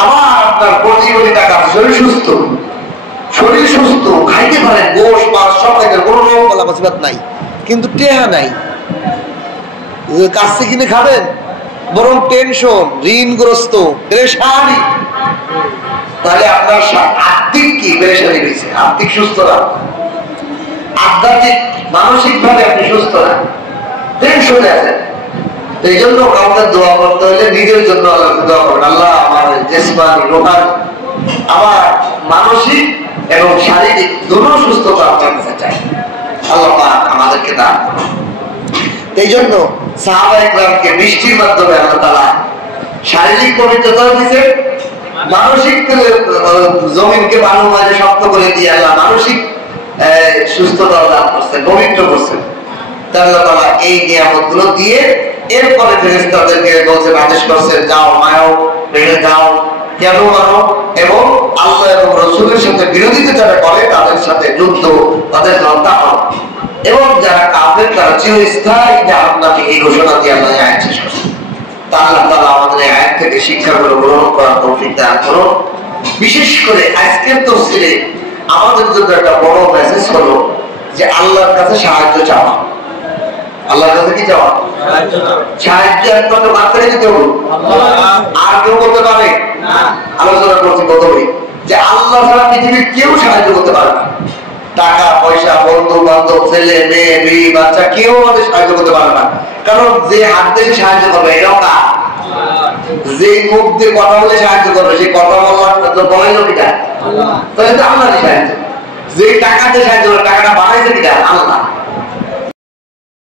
আবার আপনার কোটি কোটি টাকা, শরীর সুস্থ, খাইতে পারেন, গোশ মাছ সব খাইতে, কোনো রোগ বলা বাসিবাদ নাই, কিন্তু টেহা নাই। কাচ্চি কিনে খাবেন, বরং টেনশন, ঋণগ্রস্ত, পেরেশানি। তাহলে আপনার আত্মিক কি পেরেশানি হয়েছে? আত্মিক সুস্থ না, আধ্যাত্মিক মানসিক ভাবে আপনি সুস্থ না, টেনশনে আছেন। তো এই জন্য কাউকে দোয়া করতে হলে নিজের জন্য আল্লাহকে দোয়া করবেন, আল্লাহ আমার জিসমানি রোহানি আমার মানসিক এবং শারীরিক দুটো সুস্থতা আপনার কাছে চাই, আল্লাহ পাক আমাদেরকে দান করুন। এই জন্য সাহাবায়ে কেরামকে বৃষ্টির মাধ্যমে আল্লাহ তাআলা শারীরিক পবিত্রতাও দিয়েছেন, মানসিক জমিনকে বালু মাঝে শক্ত করে দিয়ে আল্লাহ মানসিক সুস্থতা দান করছেন, পবিত্র করছেন। আল্লাহ তাআলা এই নিয়ামতগুলো দিয়ে এরপরে ফেরেশতাদেরকে বলছেন, আদেশ করছেন, যাও মায়াও বেড়ে যাও, কেন মানো, এবং আল্লাহ এবং রাসূলের সাথে বিরোধিতা যারা করে তাদের সাথে যুদ্ধ, তাদের হত্যা করো, এবং যারা কাফের তারা চিরস্থায়ী জাহান্নামে, এই ঘোষণা দিয়ে আল্লাহ আয়াত শেষ করছেন। আল্লাহ তাআলা আমাদের এই আয়াত থেকে শিক্ষাগুলো গ্রহণ করার তৌফিক দান করুন। বিশেষ করে আজকের তাফসীরে আমাদের জন্য একটা বড় মেসেজ হলো যে আল্লাহর কাছে সাহায্য চাওয়া। আল্লাহর কাছে কি চাওয়া? সাহায্য একমাত্র মাত্রে দিতে হবে, আর কেউ করতে পারে না। আলোচনা করছি প্রথমে যে আল্লাহ ছাড়া পৃথিবীর কেউ সাহায্য করতে পারে না। টাকা পয়সা, বন্ধু বান্ধব, ছেলে মেয়ে, বিবি বাচ্চা, কেউ আমাদের সাহায্য করতে পারে না। কারণ যে হাত দিয়ে সাহায্য করবে এটাও না, যে মুখ দিয়ে কথা বলে সাহায্য করবে সেই কথা বলার বলাইলো কিটা, তাহলে তো আল্লাহরই সাহায্য। যে টাকা দিয়ে সাহায্য করবে, টাকাটা বানাইছে